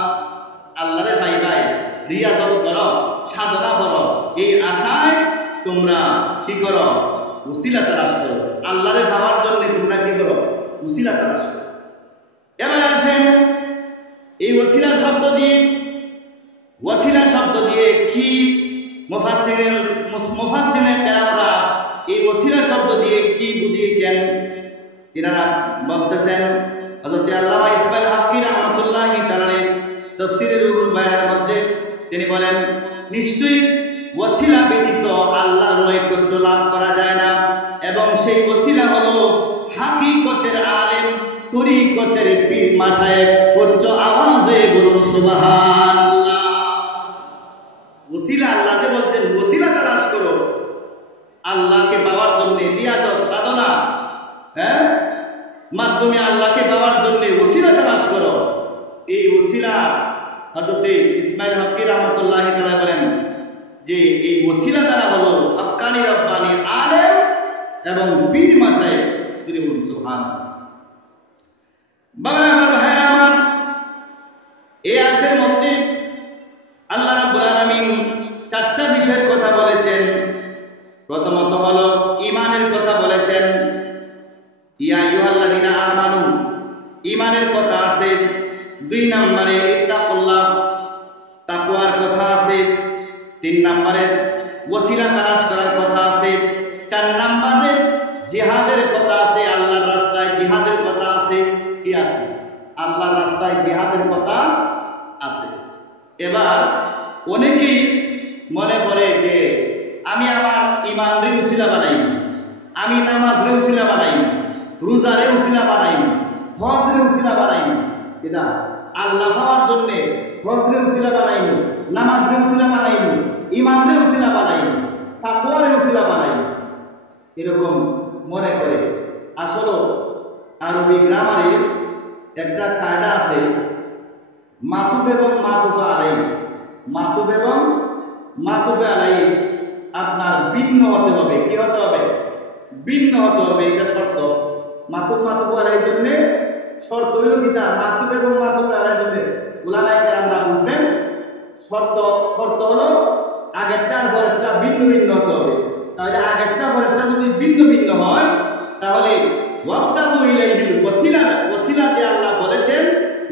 আল্লাহরে ভাই ভাই রিয়াজত করো, সাধনা করো, এই আশায় তোমরা কি করো? ওসিলা তালাশ করো। আল্লাহরে পাওয়ার জন্য তোমরা কি করো? ওসিলা তালাশ করো। এবার আসেন, এই ওসিলা শব্দ দিয়ে কি মুফাসসিরিনে কেরামরা এই ওসিলা শব্দ দিয়ে কি বুঝিয়েছেন? তিনারা বলতেছেন, হযরত আল্লামা ইসমাইল হাক্কি রাহমাতুল্লাহি তাআলার তাফসীরে রুহুল বায়ানের মধ্যে তিনি বলেন, নিশ্চয়ই ওসিলা ব্যতীত আল্লাহর নৈকট্য লাভ করা যায় না, এবং সেই ওসিলা হলো হাকিকতের আলেম, তরিকতের পীর মাশায়েখ। উচ্চ আওয়াজে বলুন সুবহানাল্লাহ। ওসিলা, আল্লাহ যে বলছেন ওসিলা তালাশ করো আল্লাহকে পাওয়ার জন্য, রিয়াজত সাধনা মাধ্যমে আল্লাহকে পাওয়ার জন্য ওসিলা তালাশ করো। এই ওসিলা হযরত ইসমাইল হাক্কি রাহমাতুল্লাহি তাআলা বলেন যে এই ওসিলা দ্বারা হলো হক্কানি রব্বানি আলেম এবং পীর মাশায়েখ। যদি বলুন সুবহানাল্লাহ। বাবা আমার ভাইরা আমার, এই আয়াতের মধ্যে আল্লাহ রাব্বুল আলামিন 4টা বিষয়ের কথা বলেছেন। প্রথমত হলো ঈমানের কথা বলেছেন, ইয়া আইয়ুহাল্লাযীনা আমানু, ঈমানের কথা আছে। 2 নম্বরে ইত্তাকুল্লাহ, তাকওয়ার কথা আছে। 3 নম্বরে ওসিলা তালাশ করার কথা আছে। 4 নম্বরে জিহাদের কথা আছে, আল্লাহর রাস্তায় জিহাদের কথা আছে। কি আছে? আল্লাহর রাস্তায় জিহাদের কথা আছে। এবার অনেকেই মনে করে যে আমি আমার ঈমানরে উসিলা বানাই, আমি নামাজরে উসিলা বানাই, রোজারে উসিলা বানাই, হজরে উসিলা বানাই। কিনা আল্লাহ পাওয়ার জন্য হজরে উসিলা বানাই, নামাজরে উসিলা বানাই, ঈমানরে উসিলা বানাই, তাকওয়ারে উসিলা বানাই, এরকম মনে করে। আসলে আরবি গ্রামারে একটা কায়দা আছে, মাতুফ এবং মাতুফা আলাই। মাতুফ এবং মাতুফে আলাই আপনার ভিন্ন হতে হবে। কি হতে হবে? ভিন্ন হতে হবে, এটা শর্ত। মাতুফ আলাইর জন্য শর্ত হইল কিতা? মাতুফ এবং মাতুফে আলাইর জন্য উলামায়ে কেরামরা বুঝবেন, শর্ত হলো আগেরটা আর পরেরটা ভিন্ন হতে হবে। তাহলে আগেরটা পরেরটা যদি ভিন্ন হয় তাহলে ওয়াবতাগু ইলাইহিল ওয়াসিলা, ওসিলাতে আল্লাহ বলেছেন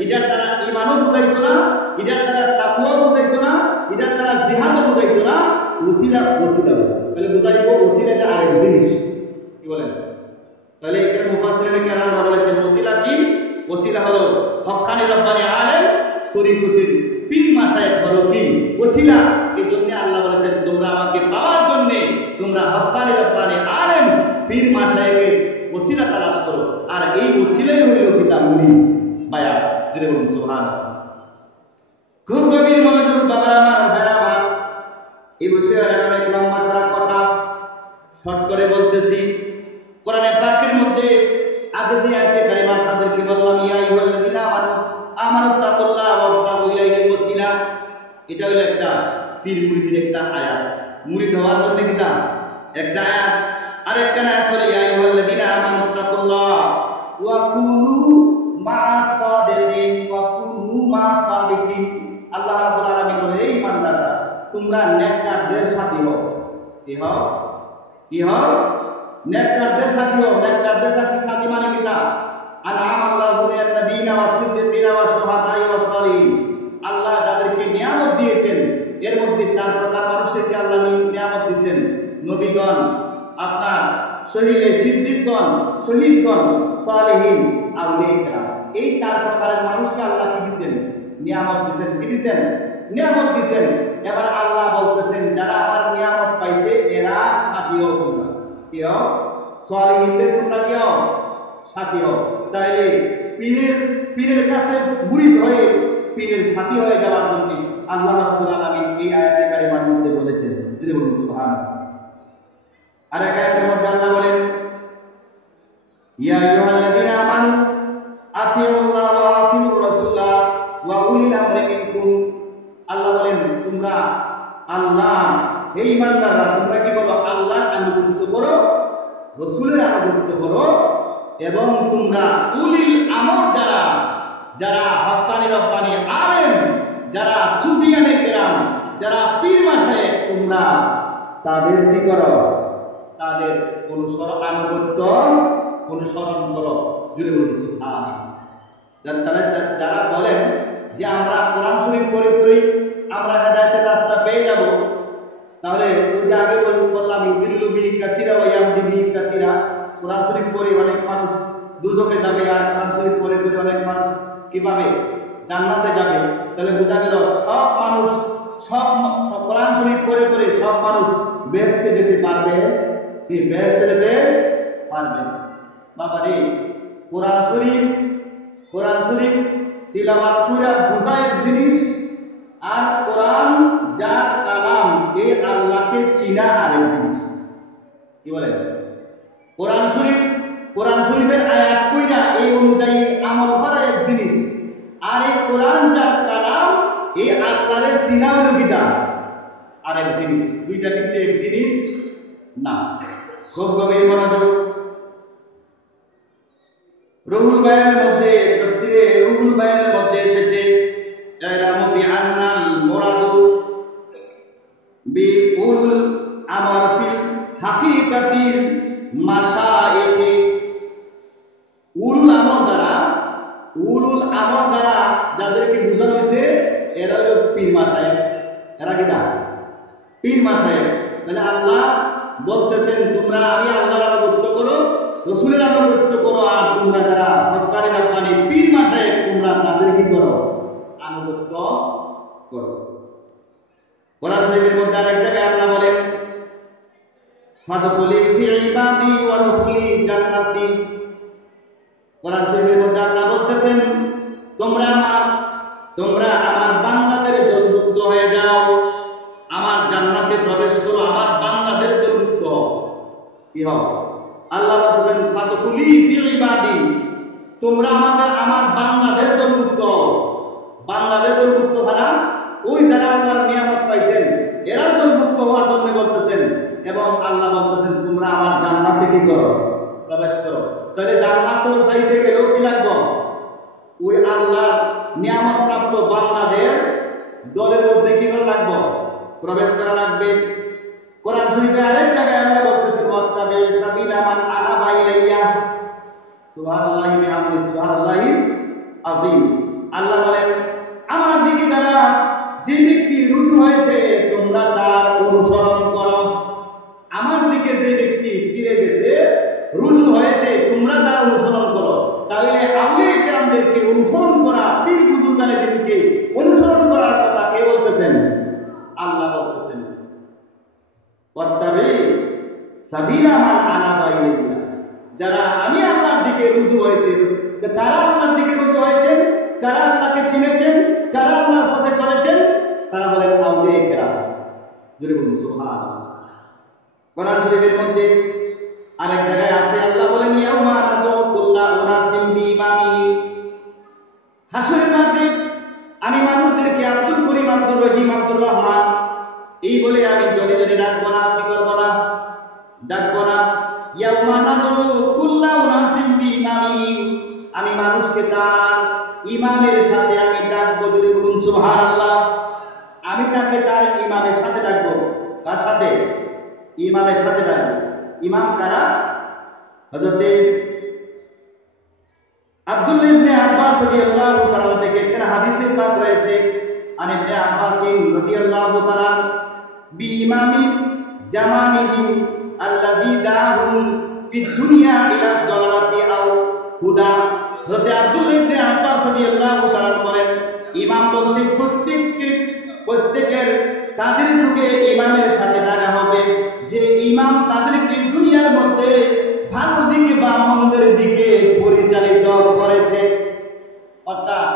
এটার দ্বারা ঈমানও বুঝাইতো না, এটার দ্বারা তাকওয়াও বুঝাইতো না, এটার দ্বারা জিহাদও বুঝাইতো না, ওসিলা ওসিলা। তাহলে বুঝাইবো ওসিলা এটা আরেক জিনিস। কি বলেন? তাহলে এখানে মুফাসসিরিনে কেরামরা বলেছেন ওসিলা কি? ওসিলা হলো হক্কানি রব্বানি আলেম তরিকতের পীর মাশায়েখ হলো কি ওসিলা। এই জন্য আল্লাহ বলেছেন তোমরা আমাকে পাওয়ার জন্য তোমরা হক্কানি রব্বানি আলেম পীর মাশায়েখের ওসিলা তালাশ করো। আর এই ওসিলাই হইল কিতাব মুরিদ বায়াত। যদি বলুন সুবহানাল্লাহ। খুব গভীর মনোযোগ বাবার আমার, ভাইরা আমার, এই বিষয়ে অনেক লম্বা চড়া কথা শর্ট করে বলতেছি। কোরআনে পাকের মধ্যে আগে যে আয়াতে কারিমা আপনাদেরকে বললাম, ইয়া আইয়ুহাল্লাযীনা আমানুত্তাকুল্লাহ ওয়াবতাগু ইলাইহিল ওয়াসিলা, এটা হলো একটা পীর মুরিদের একটা আয়াত। মুরিদ হওয়ার জন্য কিনা একটা আয়াত। আরেকটা আয়াত হলো ইয়া আইয়ুহাল্লাযীনা আমানুত্তাকুল্লাহ ওয়া কুনু মা'আস সাদিকিন ওয়া কুনু মা'আস সাদিকিন। আল্লাহ রাব্বুল আলামিন বলে, এই ইমানদাররা তোমরা নেককারদের সাথী হও। কি হও? কি হও? নেককারদের সাথী হও। নেককারদের সাথী মানে কিনা আনআম আল্লাহু মিনান নাবিয়িনা ওয়াস সিদ্দিকিনা ওয়াস শুহাদাই ওয়াস সালিহিন। আল্লাহ যাদেরকে নিয়ামত দিয়েছেন এর মধ্যে চার প্রকার মানুষকে আল্লাহ নিয়ামত দিয়েছেন। নবীগণ, আপনার সিদ্দিকগণ, শহীদগণ, সালেহীন, আউলিয়া কেরাম। এই চার প্রকারের মানুষকে আল্লাহ কি দিয়েছেন? নিয়ামত দিয়েছেন। কি দিয়েছেন? নিয়ামত দিয়েছেন। এবার আল্লাহ বলতেছেন যারা আমার নিয়ামত পাইছে এরা সাথী হও। তোমরা কি হও? সালেহীনদের তোমরা কি হও? সাথী হও। তাইলে পীরের কাছে মুরিদ হয়ে পীরের সাথী হয়ে যাওয়ার জন্য আল্লাহ রাব্বুল আলামিন এই আয়াতে কারিমার মধ্যে বলেছেন। যদি বলুন সুবহানাল্লাহ। আর এক আয়াতের মধ্যে আল্লাহ বলেন, ইয়া আইয়ুহাল্লাযীনা আমানু আতিউল্লাহ ওয়া আতিউর রাসূলা ওয়া উলিল আমরি মিনকুম। আল্লাহ বলেন তোমরা আল্লাহ, হে ঈমানদাররা তোমরা কি করো? আল্লাহর আনুগত্য করো, রাসূলের আনুগত্য করো, এবং তোমরা উলিল আমর যারা হক্কানি রব্বানি আলেম, যারা সুফিয়ানে কেরাম, যারা পীর মাশায়েখ, তোমরা তাদের কি করো? তাদের অনুসরণ করো। জুড়ে বলুন সুবহানাল্লাহ। যারা বলেন যে আমরা কোরআন শরীফ পড়ে আমরা হেদায়েতের রাস্তা পেয়ে যাব, তাহলে ওই যে আগে বললাম ইউদিল্লু বিহি কাসীরা ওয়া ইয়াহদি বিহি কাসীরা। কোরআন শরীফ পড়ে অনেক মানুষ দুজকে যাবে, আর কোরআন শরীফ পড়ে অনেক মানুষ কিভাবে জান্নাতে যাবে। তাহলে বোঝা গেল সব মানুষ কোরআন শরীফ পড়ে সব মানুষ বেহেশতে যেতে পারবে কি? বেহেশতে যেতে পারবে না। বাবা রে, কোরআন শরীফ তিলাওয়াত করে বোঝা এক জিনিস, আর কোরআন যার কালাম এ আল্লাহকে চিনা আরেক জিনিস। কি বলেন? কোরআন শরীফের আয়াত কইরা এই অনুযায়ী আমল করা এক জিনিস, আর এই কোরআন যার কালাম এ আল্লাহরে চিনা হলো কিনা আরেক জিনিস। দুইটা কিন্তু এক জিনিস না। খুব গভীর মনোযোগ। রুহুল বায়ানের মধ্যে, তাফসীরে রুহুল বায়ানের মধ্যে এসেছে ইলামু বিআন্নাল মুরাদু বিউল আমর ফিল হাকিকাতিল মাশায়েখি। উলুল আমর দ্বারা যাদেরকে বোঝানো হয়েছে এরা হলো পীর মাশায়েখ। এরা কি না? পীর মাশায়েখ। তাহলে আল্লাহ বলতেছেন তোমরা আমি আল্লাহর আনুগত্য করো, রাসূলের আনুগত্য করো, আর তোমরা যারা হক্কানি রব্বানি পীর মাশায়েখ তোমরা তাদের কি করো? আনুগত্য করো। কোরআন শরীফের মধ্যে আরেক জায়গায় আল্লাহ বলেন ফাদখুলি ফি ইবাদি ওয়াদখুলি জান্নাতি। কোরআন শরীফের মধ্যে আল্লাহ বলতেছেন তোমরা আমার বান্দাদের দলভুক্ত হয়ে যাও, আমার জান্নাতে প্রবেশ করো, আমার বান্দাদের দলভুক্ত হও। কি হও? আল্লাহ বলতেছেন ফাদখুলি ফি ইবাদি, তোমরা আমার বান্দাদের দলভুক্ত হও। বান্দাদের দলভুক্ত হওয়া ওই যারা আল্লাহর নিয়ামত পাইছেন এরার দলভুক্ত হওয়ার জন্য বলতেছেন, এবং আল্লাহ বলতেছেন তোমরা আমার জান্নাতে কি করো? প্রবেশ করো। তাহলে জান্নাতে যাইতে গেলেও কি লাগবে? ওই আল্লাহর নিয়ামত প্রাপ্ত বান্দাদের দলের মধ্যে কি করা লাগবে? প্রবেশ করা লাগবে। কোরআন শরীফে আরেক জায়গায় আল্লাহ বলতেছেন ওয়াত্তাবি সাবিলা মান আনাবা ইলাইয়া। সুবহানাল্লাহি বিহামদিহি সুবহানাল্লাহিল আযীম। আল্লাহ বলেন, আমার দিকে যারা যে ব্যক্তি রুজু হয়েছে তোমরা তার অনুসরণ করো। আমার দিকে যে ব্যক্তি ফিরে গেছে, রুজু হয়েছে, তোমরা তার অনুসরণ করো। তাহলে আউলিয়া কেরামদেরকে অনুসরণ করা, পীর বুজুর্গানেদেরকে অনুসরণ করার কথা কে বলতেছেন? আল্লাহ বলতেছেন, ওয়াত্তাবি সাবিলা মান আনাবা ইলাইয়া। যারা আমি আল্লাহর দিকে রুজু হয়েছে, তারা আল্লাহর দিকে রুজু হয়েছেন, কারা আল্লাহকে চিনেছেন, কারা আল্লাহর পথে চলেছেন, তারা বলেন আউলিয়া কেরাম। জোরে বলুন সুবহানাল্লাহ। কোরআন শরীফের মধ্যে আরেক জায়গায় আছে, আল্লাহ বলেন, ইয়াউমা নাদউ কুল্লা উনাসিম বিইমামিহিম। হাসরের মাঠে আমি মানুষদেরকে আব্দুল করিম, আব্দুর রহিম, আব্দুর রহমান এই বলে আমি জনে জনে ডাকবো না। কি করবো না? ডাকবো না। ইয়াউমা নাদউ কুল্লা উনাসিম বিইমামিহিম, আমি মানুষকে তার ইমামের সাথে আমি ডাকবো। জোরে বলুন সুবহানাল্লাহ। আমি তাকে তার ইমামের সাথে ডাকবো। কার সাথে? ইমামের সাথে ডাকবো। ইমাম কারা? হযরতে আব্দুল্লাহ ইবনে আব্বাস রাদিয়াল্লাহু তাআলা থেকে একটা হাদিসে পাক রয়েছে, আন ইবনে আব্বাস রাদিয়াল্লাহু তাআলা বিইমামি জামানিহিম আল্লাযী দাহুম ফিদ দুনিয়া ইলা দালালাতি আও হুদা। হযরতে আব্দুল্লাহ ইবনে আব্বাস রাদিয়াল্লাহু তাআলা বলেন, ইমাম বলতে প্রত্যেকের তাদের যুগে ইমামের সাথে ডাকা হবে যে ইমাম তাদেরকে দুনিয়ার মধ্যে ভালো দিকে বা মন্দের দিকে পরিচালিত করেছে। অর্থাৎ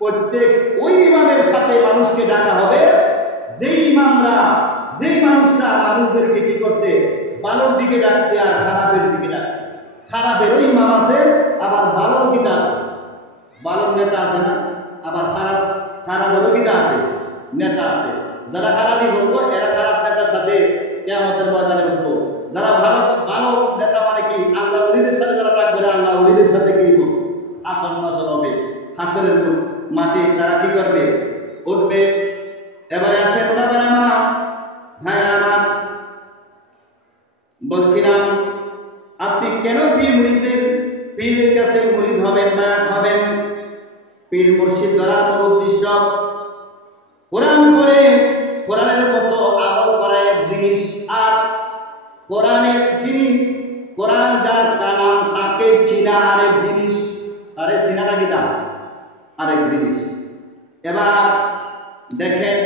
প্রত্যেক ওই ইমামের সাথে মানুষকে ডাকা হবে যেই মানুষরা মানুষদেরকে কি করছে? ভালোর দিকে ডাকছে আর খারাপের দিকে ডাকছে। খারাপেরও ইমাম আছে, আবার ভালোর কিতা আছে, ভালোর নেতা আছে না, আবার খারাপেরও কিতা আছে, নেতা আছে। যারা খারাপই বলবো এরা খারাপ নেতার সাথে কিয়ামতের ময়দানে উঠবো। যারা ভালো নেতা মানে কি? আল্লাহ ওলিদের সাথে যারা থাকবে, আল্লাহ ওলিদের সাথে কি আসন মাসন হবে হাসরের মাটি, তারা কি করবে? উঠবে। এবারে আসেন বাবারা আমার, ভাইরা আমার, বলছিলাম আপনি কেন পীরের কাছে মুরিদ হবেন, বায়াত হবেন? পীর মুর্শিদ ধরার মূল উদ্দেশ্য কোরআন পড়ে কোরআনের মতো আমল করা এক জিনিস, আর কোরআন যার কালাম তাকে চিনা আরেক জিনিস। আরে চিনাটা কিটা আরেক জিনিস। এবার দেখেন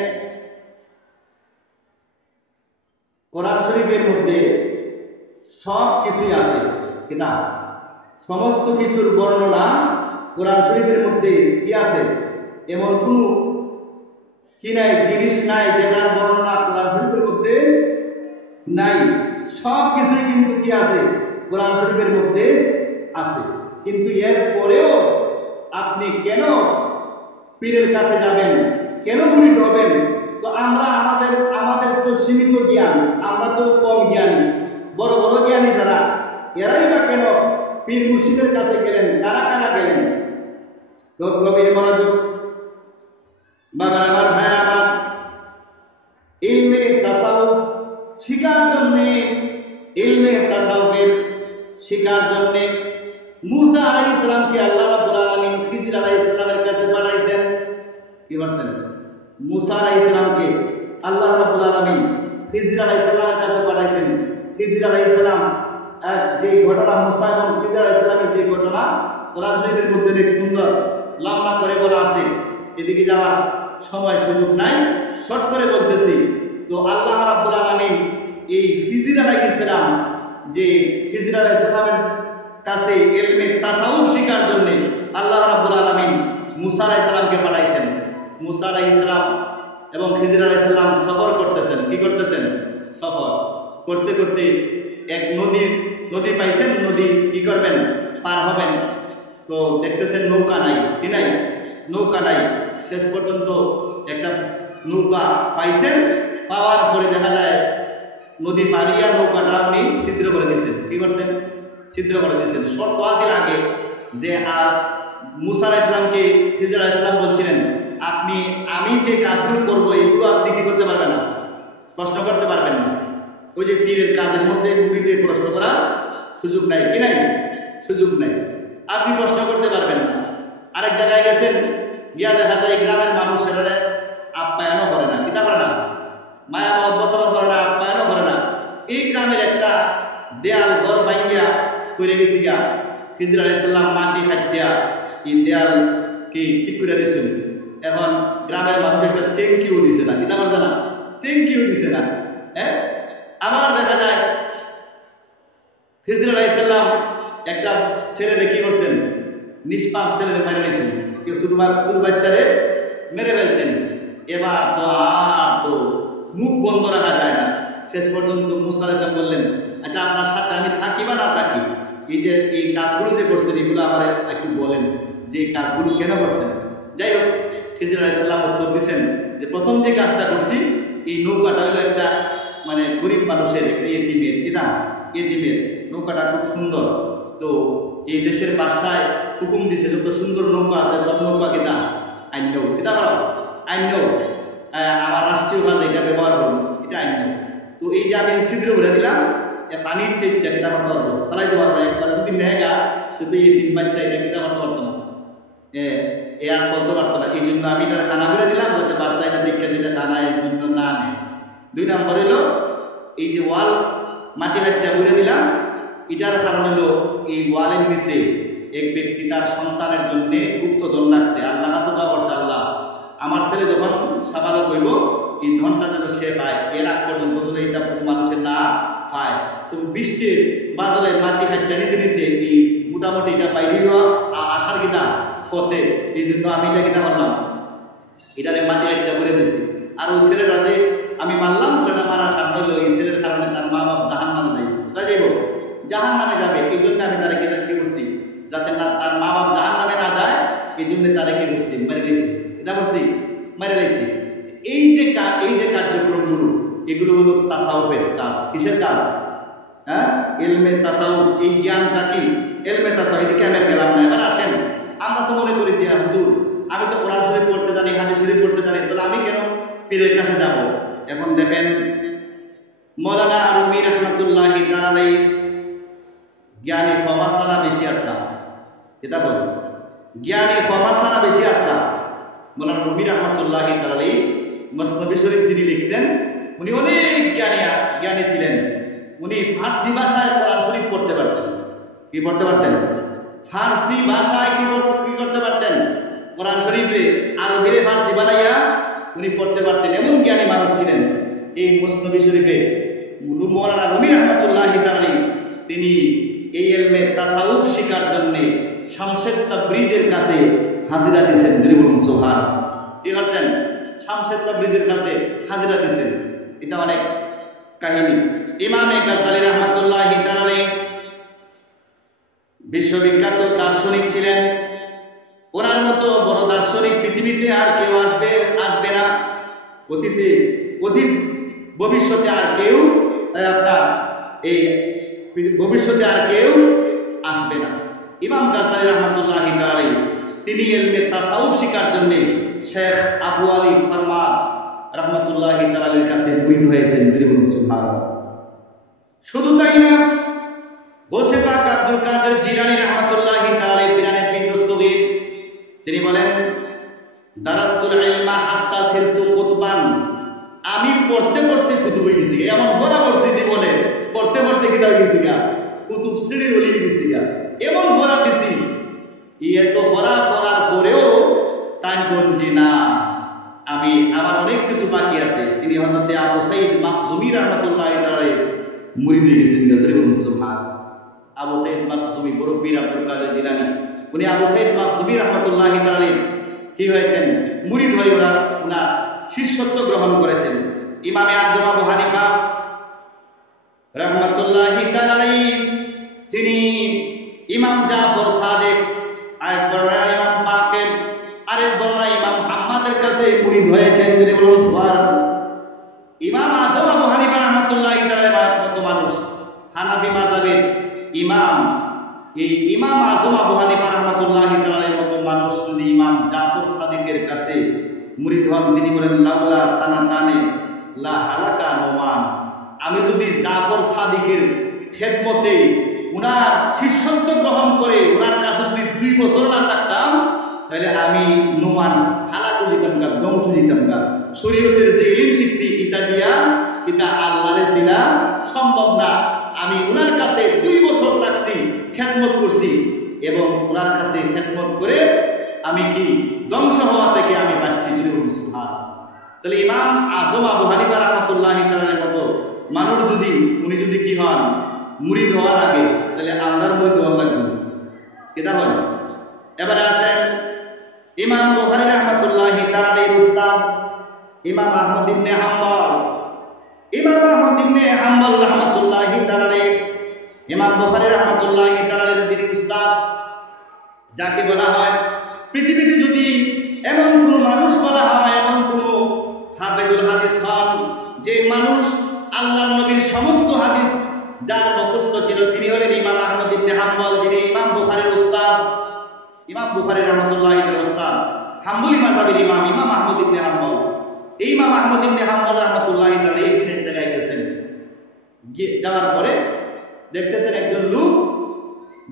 কোরআন শরীফের মধ্যে সব কিছুই আছে কিনা, সমস্ত কিছুর বর্ণনা কোরআন শরীফের মধ্যে কি আছে? এমন কোনো কি নাই, জিনিস নাই যেটার বর্ণনা কোরআন শরীফের মধ্যে নাই। সব কিছুই কিন্তু কি আছে? কোরআন শরীফের মধ্যে আছে। কিন্তু এর পরেও আপনি কেন পীরের কাছে যাবেন, কেন মুরিদ হবেন? তো আমাদের তো সীমিত জ্ঞান, আমরা তো কম জ্ঞানী। বড় বড় জ্ঞানী যারা, এরাই বা কেন পীর মুর্শিদের কাছে গেলেন? কারা কারা গেলেন? গভীর মনোযোগ বাবার আমার, ভাইরা আমার, ইলমে তাসাউফ শিখার জন্যে, ইলমে তাসাউফের শিখার জন্যে মুসা আলাইহিস সালামকে আল্লাহ রাব্বুল আলামিন খিজির আলাইহিস সালামের কাছে পাঠাইছেন। কি বলছেন? মুসা আলাইহিস সালামকে আল্লাহ রাব্বুল আলামিন খিজির আলাইহিস সালামের কাছে পাঠাইছেন। খিজির আলাইহিস সালাম যে ঘটনা, মুসা এবং খিজির আলাইহিস সালামের যে ঘটনা কোরআন শরীফের মধ্যে অনেক সুন্দর লম্বা করে বলা আছে, এদিকে যাওয়ার সময় সুযোগ নাই, শর্ট করে বলতেছি। তো আল্লাহ রাব্বুল আলামিন এই খিজির আলাইহিস সালাম, যে খিজির আলাইহিস সালামের কাছে ইলমে তাসাউফ শিখার জন্য আল্লাহ রাব্বুল আলামিন মুসা আলাইহিস সালামকে পাঠাইছেন। মুসা আলাইহিস সালাম এবং খিজির আলাইহিস সালাম সফর করতেছেন। কি করতেছেন? সফর করতে করতে এক নদী পাইছেন। নদী কি করবেন? পার হবেন। তো দেখতেছেন নৌকা নাই। কি নাই? নৌকা নাই। শেষ পর্যন্ত একটা নৌকা পাইছেন। পাওয়ার পরে দেখা যায় নদী ফারিয়া নৌকাটা উনি ছিদ্র করে দিয়েছেন। কি করছেন? ছিদ্র করে দিয়েছেন। শর্ত আছিল আগে যে মুসা আলাইহিস সালামকে খিজির আলাইহিস সালাম বলছিলেন, আমি যে কাজগুলো করবো এগুলো আপনি কি করতে পারবেন না, প্রশ্ন করতে পারবেন না। ওই যে পীরের কাজের মধ্যে মুরিদে প্রশ্ন করার সুযোগ নাই। কি নাই? সুযোগ নাই। আপনি প্রশ্ন করতে পারবেন না। আরেক জায়গায় গেছেন, গিয়া দেখা যায় গ্রামের মানুষেরা আপ্যায়নও করে না, কিতা করে না, মায়া মহব্বতও করে না, আপ্যায়নও করে না। এই গ্রামের একটা দেয়াল ঘর ভাঙ্গিয়া ফিরে গেছি গা, খিজির আলাইহিস সালাম মাটি খাটিয়া এই দেয়াল কি ঠিক করে দিছিল। এখন গ্রামের মানুষ একটা থ্যাংক ইউ দিছে না, কিতা করছে না, থ্যাংক ইউ দিছে না। হ্যাঁ, আবার দেখা যায় খিজির আলাইহিস সালাম একটা ছেলেরে কি করছেন, নিষ্পাপ ছেলেরে মেরে নিয়েছেন, ছোট বাচ্চারে মেরে ফেলছেন। এবার তো আর তো মুখ বন্ধ রাখা যায় না। শেষ পর্যন্ত মুসা আলাইহিস সালাম বললেন, আচ্ছা আপনার সাথে আমি থাকি বা না থাকি, এই যে এই কাজগুলো যে করছেন এগুলো আমার একটু বলেন যে এই কাজগুলো কেন করছেন। যাই হোক, খিজির আলাইহিস সালাম উত্তর দিচ্ছেন যে প্রথম যে কাজটা করছি, এই নৌকাটা হলো একটা মানে গরিব মানুষের একটা এতিমের, কিনা এতিমের নৌকাটা খুব সুন্দর। তো এই দেশের বাসায় হুকুম দিছে যত সুন্দর নৌকা আছে সব নৌকা কিনা আইন কিতা করো, আইন আমার রাষ্ট্রীয় কাজে এটা ব্যবহার করবো, এটা আইন। তো এই যে আমি ছিদ্র ভরে দিলাম, পানি ইচ্ছে ইচ্ছা কিতা করতে পারবো, চালাইতে পারবো। একবার যদি নেগা তো এই তিন বাচ্চা এটা কিতা করতে পারতো না, এ আর চলতে পারতো না। এই জন্য আমি এটা খানা করে দিলাম যাতে বাসায় এটা দীক্ষা যেটা খানা এর জন্য না নেয়। 2 নম্বর হলো এই যে ওয়াল মাটি হাটটা ভরে দিলাম, এটার কারণ হলো এই ওয়ালের নিচে এক ব্যক্তি তার সন্তানের জন্য গুপ্তধন রাখছে, আল্লাহ কাছে দোয়া করছে, আল্লাহ আমার ছেলে যখন সাবালক হইব এই ধনটা যেন সে পায়, এর আগ পর্যন্ত যেন এটা মানুষের না পায়। তো বৃষ্টির বাদলের মাটি খাইটা নিতে নিতে এই মোটামুটি এটা বাইরেও আসার কিনা ফতে, এই জন্য আমি এটা কিনা করলাম, এটারে মাটি খাইটা করে দিছি। আর ওই ছেলেটা যে আমি মারলাম, ছেলেটা মারার কারণ হলো এই ছেলের কারণে তার মা বাপ জাহান নামে যাইব, কোথায় যাইব, জাহান নামে যাবে। এই জন্য আমি তারে কি করছি, যাতে না তার মা বাপ জাহান নামে না যায়, এই জন্য তারে কি করছি, মেরে দিয়েছি, এটা করছি, মেরে দিয়েছি। এই যে কার্যক্রমগুলো এগুলো হলো তাসাউফের কাজ। কিসের কাজ? হ্যাঁ, ইলমে তাসাউফ। এই জ্ঞানটা কি ইলমে তাসাউফ। এদিকে আমি গেলাম না। এবার আসেন, আমরা তো মনে করি যে হুজুর আমি তো কোরআন শরীফ পড়তে জানি, হাদিস শরীফ পড়তে জানি, তাহলে আমি কেন পীরের কাছে যাব? এখন দেখেন মৌলানা রুমি রহমাতুল্লাহি তাআলা আলাইহি জ্ঞানী ফমাসলানা বেশি আসলাম, এটা বল জ্ঞানী ফমাসলানা বেশি আসলাম। মৌলানা রুমি রহমাতুল্লাহি তাআলা আলাইহি মসনবী শরীফ যিনি লিখছেন, উনি অনেক জ্ঞানী ছিলেন। উনি ফার্সি ভাষায় কোরআন শরীফ পড়তে পারতেন। কি পড়তে পারতেন? ফার্সি ভাষায় কি করতে পারতেন? কোরআন শরীফে আরবিরে ফার্সি বানাইয়া উনি পড়তে পারতেন। এমন জ্ঞানী মানুষ ছিলেন। এই মসনবী শরীফে মৌলানা রুমি রহমাতুল্লাহি তাআলা আলাইহি তিনি এই ইলমে তাসাউফ শিখার জন্য শামসেদ তাবরিজের কাছে হাজিরা দিয়েছেন। যদি বলুন সুবহানাল্লাহ। কি করছেন? শামসেদ তাবরিজের কাছে হাজিরা দিয়েছেন। এটা অনেক কাহিনী। ইমামে গাজ্জালী রহমাতুল্লাহি তাআলা আলাইহি বিশ্ববিখ্যাত দার্শনিক ছিলেন। ওনার মতো বড় দার্শনিক পৃথিবীতে আর কেউ আসবে না। অতীত ভবিষ্যতে আর কেউ ভবিষ্যতে আর কেউ আসবে না। ইমাম গাজ্জালী রহমাতুল্লাহি তাআলা আলাইহি তিনি ইলমে তাসাউফ শিখার জন্য শেখ আবু আলী ফরমান রহমাতুল্লাহি তাআলা আলাইহির কাছে মুরিদ হয়েছেন। সুবহানাল্লাহ। শুধু তাই না, গৌসে পাক আব্দুল কাদের জিলানী রহমাতুল্লাহি তাআলা আলাইহি পীরানে পিন্দস্তগীর তিনি বলেন, দারাসতুল ইলমা হাত্তা সিরতু কুতবান। আমি পড়তে পড়তে কুতুব হয়ে গেছি। এমন পড়া পড়ছি জীবনে, পড়তে পড়তে কিতাব গেছি গা, কুতুব শ্রেণীর ওলি গেছি গা। এমন পড়া দিছি, এত পড়ার পরেও তাই বলছি না, আমার অনেক কিছু বাকি আছে। তিনি হযরতে আবু সাঈদ মাখজুমী রাহমাতুল্লাহি তাআলা আলাইহি মুরিদ হয়ে গেছেন। সুবহানাল্লাহ। আবু সাঈদ মাখজুমী মুরব্বী আব্দুল কাদের জিলানী, উনি আবু সাঈদ মাখজুমী রাহমাতুল্লাহি তাআলা আলাইহি কি হয়েছেন? মুরিদ হয়ে ওনার শিষ্যত্ব গ্রহণ করেছেন। ইমামে আজম আবু হানিফা রাহমাতুল্লাহি তাআলা আলাইহি তিনি ইমাম জাফর সাদিক, আরেক বর্ণনা ইমাম বাকের, আরেক বর্ণনা ইমাম হাম্মাদের কাছে মুরিদ হয়েছেন। তিনি বলুন সুবহানাল্লাহ। ইমাম আজম আবু হানিফা রাহমাতুল্লাহি তাআলা মতো মানুষ, হানাফি মাযহাবের ইমাম, এই ইমাম আজম আবু হানিফা রাহমাতুল্লাহি তাআলার মতো মানুষ যদি ইমাম জাফর সাদিকের কাছে মুরিদ হন, তিনি বলেন লাউলা সানাতানে লা হালাকা নোমান। আমি যদি জাফর সাদিকের খেদমতে উনার শিষ্যত্ব গ্রহণ করে ওনার কাছে যদি 2 বছর না থাকতাম, তাহলে আমি নোমান হালাকু দিতাম গা, ধ্বংস দিতাম গা। শরীয়তের যে ইলম শিখছি ইটা দিয়া কিতা আল্লাহরে চিনা সম্ভব না। আমি ওনার কাছে 2 বছর থাকছি, খেদমত করছি, এবং ওনার কাছে খেদমত করে আমি কি ধ্বংস হওয়া থেকে আমি বাঁচছি। তাহলে ইমাম আজম আবু হানিফা রাহমাতুল্লাহি তাআলার মতো মানুষ যদি উনি যদি কি হন মুরিদ হওয়ার আগে, তাহলে আমরার মুরিদ হওয়ার লাগবে কেটা হয়। এবারে আসেন ইমাম বুখারী রাহমাতুল্লাহি তাআলার উস্তাদ ইমাম আহমদ ইবনে হাম্বল। ইমাম আহমদ ইবনে হাম্বল রাহমাতুল্লাহি তাআলার ইমাম বুখারী রাহমাতুল্লাহি তাআলার যিনি উস্তাদ, যাকে বলা হয় পৃথিবীতে যদি এমন কোন মানুষ বলা হয়, এমন কোন হাফেজুল হাদিস হন যে মানুষ আল্লাহর নবীর সমস্ত হাদিস যার মুখস্থ ছিল, তিনি হলেন ইমাম আহমদ ইবনে হাম্বল, যিনি ইমাম বুখারীর উস্তাদ। ইমাম বুখারী রাহমাতুল্লাহি তাআলার উস্তাদ হাম্বলি মাযহাবের ইমাম ইমাম আহমদ ইবনে হাম্বল। এই ইমাম আহমদ ইবনে হাম্বল রাহমাতুল্লাহি তাআলা একদিন এক জায়গায় গেছেন, যাওয়ার পরে দেখতেছেন একজন লোক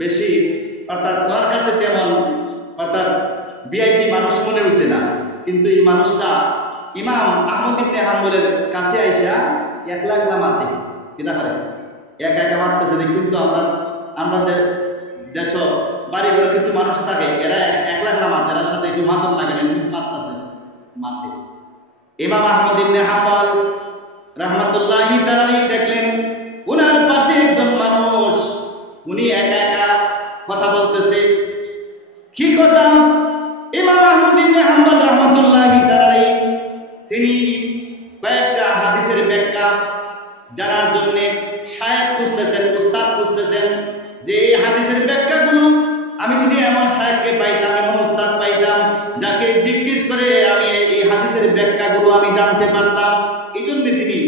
বেশি অর্থাৎ ওর কাছে তেমন অর্থাৎ ভিআইপি মানুষ মনে হইছে না, কিন্তু এই মানুষটা ইমাম আহমদ ইবনে হাম্বলের কাছে আইসা একলা একলা মারতে কিনা করে একা একা মারতেছে। কিন্তু আমাদের দেশ বাড়ি ঘরে কিছু মানুষ থাকে, এরা একলা একলা মারতে, এর সাথে একটু মাতম লাগে না, মারতেছে মারতে। ইমাম আহমদ ইবনে হাম্বল রাহমাতুল্লাহি তাআলা দেখলেন উনার পাশে একজন মানুষ, উনি একা একা কথা বলতেছে। কি কথা? ইমাম আহমদ ইবনে হাম্বল রাহমাতুল্লাহি তাআলা তিনি কয়েকটা হাদিসের ব্যাখ্যা জানার জন্য শায়েখ খুঁজতেছেন, উস্তাদ খুঁজতেছেন, যে এই হাদিসের ব্যাখ্যাগুলো আমি যদি এমন শায়েখকে পাইতাম, এমন উস্তাদ পাইতাম যাকে জিজ্ঞেস করে আমি এই হাদিসের ব্যাখ্যাগুলো আমি জানতে পারতাম। এই জন্য তিনি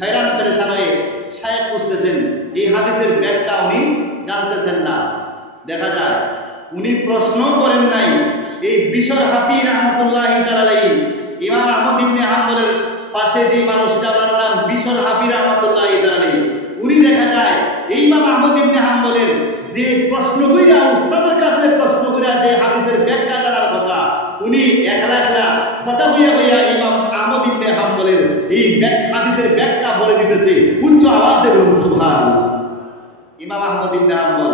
হয়রান পেরেশান হয়ে শায়েখ খুঁজতেছেন, এই হাদিসের ব্যাখ্যা উনি জানতেছেন না। দেখা যায় উনি প্রশ্ন করেন নাই। এই বিশর হাফি রাহমাতুল্লাহি তাআলা ইমাম আহমদ ইবনে হাম্বলের পাশে যে মানুষটা, তার নাম বিশর হাফি রাহমাতুল্লাহি তাআলা, উনি দেখা যায় এই ইমাম আহমদ ইবনে হাম্বলের যে প্রশ্ন কইরা উস্তাদের কাছে প্রশ্ন কইরা যে হাদিসের ব্যাখ্যা জানার কথা, উনি একলা একলা কথা বইয়া বইয়া ইমাম আহমদ ইবনে হাম্বলের এই হাদিসের ব্যাখ্যা বলে দিতেছে উচ্চ আওয়াজে, বলুন সুবহানাল্লাহ। ইমাম আহমদ ইবনে হাম্বল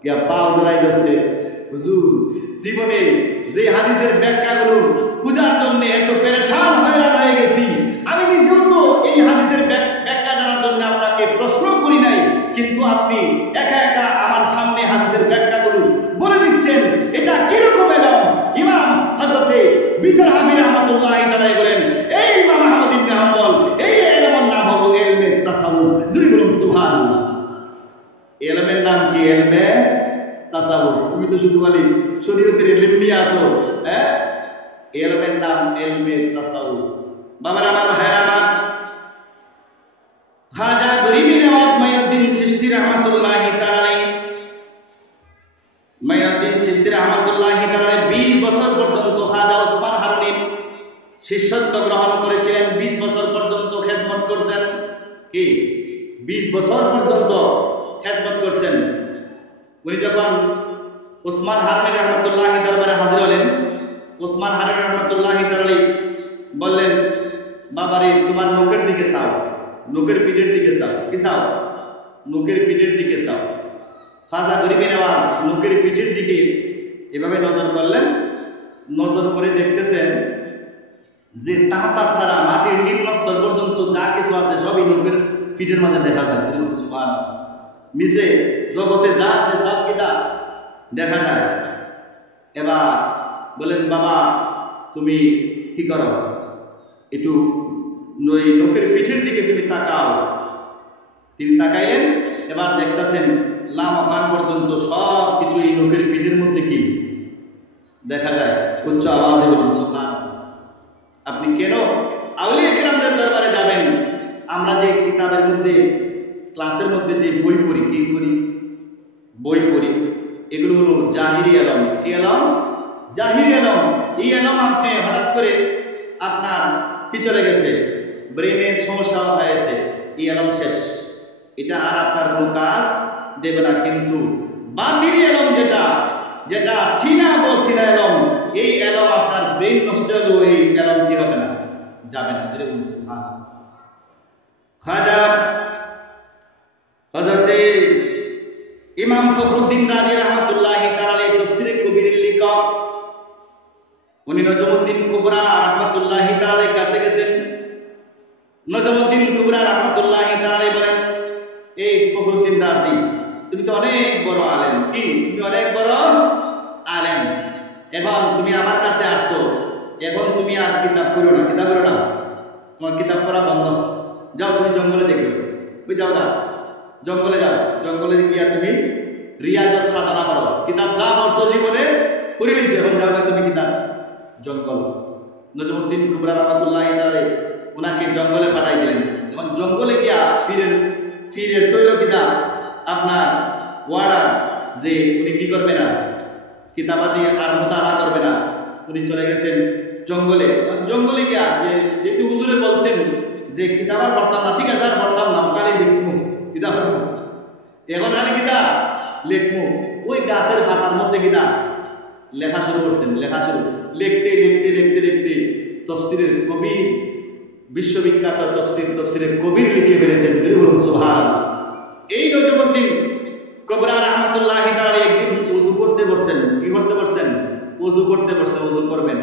কিয়া পাও ধরাইতেছে, হুজুর জীবনে যে হাদিসের ব্যাখ্যাগুলো খুঁজার জন্য এত পেরেশান হয়রান হয়ে গেছি, আমি নিজেও তো এই হাদিসের ব্যাখ্যা জানার জন্য আপনাকে প্রশ্ন করি নাই, কিন্তু আপনি একা একা আমার সামনে হাদিসের ব্যাখ্যাগুলো বলে দিচ্ছেন, এটা কিরকম এলম? ইমাম হযরতে বিশর হাফি রাহমাতুল্লাহি তাআলা বলেন, এই ইমাম আহমদ ইবনে হাম্বল এই এলমের নাম হলো ইলমে তাসাউফ। জুরি বলুন সুবহানাল্লাহ। এলমের নাম কি? ইলমে তাসাউফ। তুমি তো শুধু খালি শরীয়তের ইলম নিয়ে আসো, হ্যাঁ? এলমের নাম ইলমে তাসাউফ। বাবার আমার, ভাইয়ের আমার, খাজা গরিবি নওয়াজ মাইনুদ্দিন চিশতি রাহমাতুল্লাহি তাআলা, মাইনুদ্দিন চিশতি রাহমাতুল্লাহি তাআলা 20 বছর পর্যন্ত খাজা ওসমান হারুনির শিষ্যত্ব গ্রহণ করেছিলেন। 20 বছর পর্যন্ত খেদমত করছেন। কি 20 বছর পর্যন্ত খেদমত করছেন। উনি যখন ওসমান হারুনি রাহমাতুল্লাহি দরবারে হাজির হলেন, ওসমান হারুনি রাহমাতুল্লাহি তাআলা বললেন, বাবারে তোমার নখের দিকে চাও, নখের পিঠের দিকে চাও। কি চাও? নখের পিঠের দিকে চাও। খাজা গরিবি নওয়াজ নখের পিঠের দিকে এভাবে নজর করলেন। নজর করে দেখতেছেন যে তাহাতা ছাড়া মাটির নিম্ন স্তর পর্যন্ত যা কিছু আছে সবই নখের পিঠের মাঝে দেখা যায়। নিচে জগতে যা আছে সব কিটা দেখা যায়। এবার বলেন, বাবা তুমি কি করো, একটু নখের পিঠের দিকে তুমি তাকাও। তিনি তাকাইলেন, এবার দেখতেছেন লামকান পর্যন্ত সব কিছু এই নখের পিঠের মধ্যে কি দেখা যায়। উচ্চ আওয়াজে বলুন সুবহানাল্লাহ। আপনি কেন আউলিয়া কিরামদের দরবারে যাবেন? আমরা যে কিতাবের মধ্যে ক্লাসের মধ্যে যে বই পড়ি, কি পড়ি? বই পড়ি, এগুলো হলো জাহিরি এলম। কি এলম? জাহিরি এলম। এই এলম আপনি হঠাৎ করে আপনার কি চলে গেছে, ব্রেনের সমস্যা হয়েছে, এই এলম শেষ, এটা আর আপনার কোনো কাজ দেবে না। কিন্তু বাতিনি এলম যেটা যেটা সিনা বসিনা এলম, এই এলম আপনার ব্রেন নষ্ট হলেও এই এলম কি হবে না, যাবে না। এরকম সুবহানাল্লাহ। খাজা হযরতে ইমাম ফখরুদ্দিন রাজি রাহমাতুল্লাহি তাআলা আলাইহি তাফসীরে কবিরের লেখক উনি নজমুদ্দিন কুবরা রাহমাতুল্লাহি তাআলা আলাইহির কাছে গেছেন। নজমুদ্দিন কুবরা রাহমাতুল্লাহি তাআলা আলাইহি বলেন, এই ফখরুদ্দিন রাজি, তুমি তো অনেক বড় আলেম। কি তুমি অনেক বড় আলেম, এখন তুমি আমার কাছে আসছো, এখন তুমি আর কিতাব পড়ো না, কিতাব পড়ো না, তোমার কিতাব পড়া বন্ধ, যাও তুমি জঙ্গলে দেখো। ওই যাও না, জঙ্গলে যাও, জঙ্গলে গিয়া তুমি রিয়াজত সাধনা করো, কিতাব যা পড়ছো জীবনে পড়ে নিছো, এখন যাও না তুমি কিতাব জঙ্গল। নজমুদ্দিন কুবরা রাহমাতুল্লাহি তাআলা ওনাকে জঙ্গলে পাঠাই দিলেন। এখন জঙ্গলে গিয়া ফিরের তৈল কিতাব আপনার ওয়ার্ডার যে উনি কি করবে না, কিতাবাদি আর মোতালা করবে না, উনি চলে গেছেন জঙ্গলে। জঙ্গলে গিয়া যেহেতু হুজুরে বলছেন যে কিতাব আর পড়তাম না, ঠিক আছে আর পড়তাম না, কালি লিখবো কিতাব, এখন আলি কিতাব লিখবো। ওই গাছের পাতার মধ্যে কিতাব লেখা শুরু করছেন, লেখা শুরু, লিখতে লিখতে লিখতে লিখতে তফসিরের কবির, বিশ্ববিখ্যাত তফসিরের কবির লিখে ফেলেছেন। বলুন সুবহানাল্লাহ। এই নজমুদ্দিন কুবরা রাহমাতুল্লাহি তাআলা একদিন ওযু করতে বসছেন। কি করতে বসছেন? ওযু করতে বসছেন, ওযু করবেন।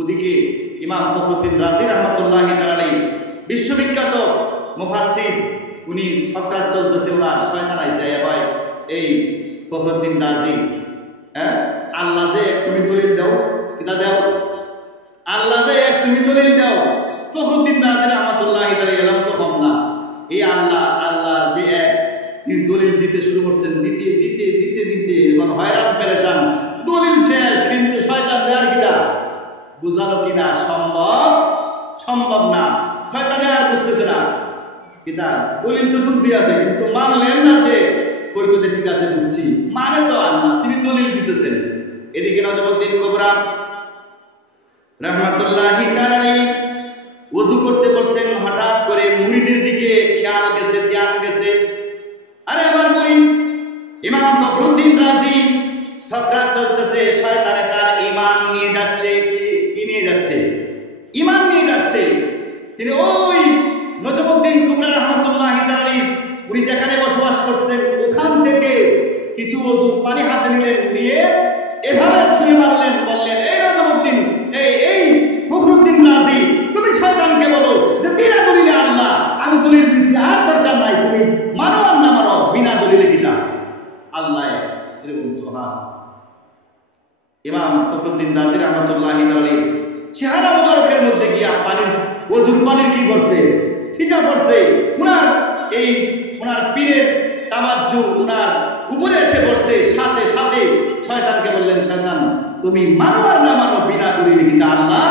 ওদিকে ইমাম ফখরুদ্দিন রাজি রাহমাতুল্লাহি তাআলা আলাইহি বিশ্ববিখ্যাত মুফাসসির, উনি সকাত চলতেছে, ওনার শয়তান আইছে, হয় এই ফখরুদ্দিন রাজি, হ্যাঁ আল্লাহ যে এক তুমি দলিল দাও, কিতা দাও, আল্লাহ যে এক তুমি দলিল দাও। ফখরুদ্দিন রাজি রাহমাতুল্লাহি তাআলা এলাম তো কম না, এই আল্লাহ যে এক, তিনি দলিল দিতে শুরু করছেন, দিতে দিতে দিতে দিতে এখন হয়রান পেরেশান, দলিল শেষ, কিন্তু শয়তান দেয়ার কিনা বুঝানো কিনা সম্ভব না। শয়তানে আর বুঝতেছে না, কিনা দলিল তো শুনতে আছে কিন্তু মানলেন না, সে কইতে ঠিক আছে বুঝছি, মানে তো আর না, তিনি দলিল দিতেছেন। এদিকে নজমুদ্দিন কুবরা রাহমাতুল্লাহি তাআলা আলাইহি ওযু করতে বসছেন, হঠাৎ করে মুরিদের দিকে খেয়াল গেছে, ধ্যান গেছে। আরে আমার মুরিদ ইমাম ফখরুদ্দিন রাজি, সাকরাত চলতেছে, শয়তানে তার ঈমান নিয়ে যাচ্ছে। কি নিয়ে যাচ্ছে? ঈমান নিয়ে যাচ্ছে। তিনি ওই নজমুদ্দিন কুবরা রাহমাতুল্লাহি তাআলা আলাইহি উনি যেখানে বসবাস করতেন ওখান থেকে কিছু ওযুর পানি হাতে নিলেন, নিয়ে এভাবে ছুঁড়ে মারলেন, বললেন, এই নজমুদ্দিন, এই ফখরুদ্দিন রাজি, তুমি শয়তানকে বলো যে বিনা দলিলে আল্লাহ, আমি দলিল দিছি, আর দরকার নাই, তুমি মানো আর না মানো, বিনা দলিলে কিতাব আল্লাহ। এরকম সুবহানাল্লাহ। ইমাম ফখরুদ্দিন রাজি রাহমাতুল্লাহি তাআলা আলাইহি চেহারা মুবারকের মধ্যে গিয়া পানির ওযুর পানির কি করছে, ছিটা পড়ছে। ওনার পীরের তাওয়াজ্জু ওনার উপরে এসে পড়ছে। সাথে সাথে শয়তানকে বললেন, শয়তান তুমি মানো আর না মানো, বিনা দলিলে কিতাব আল্লাহ।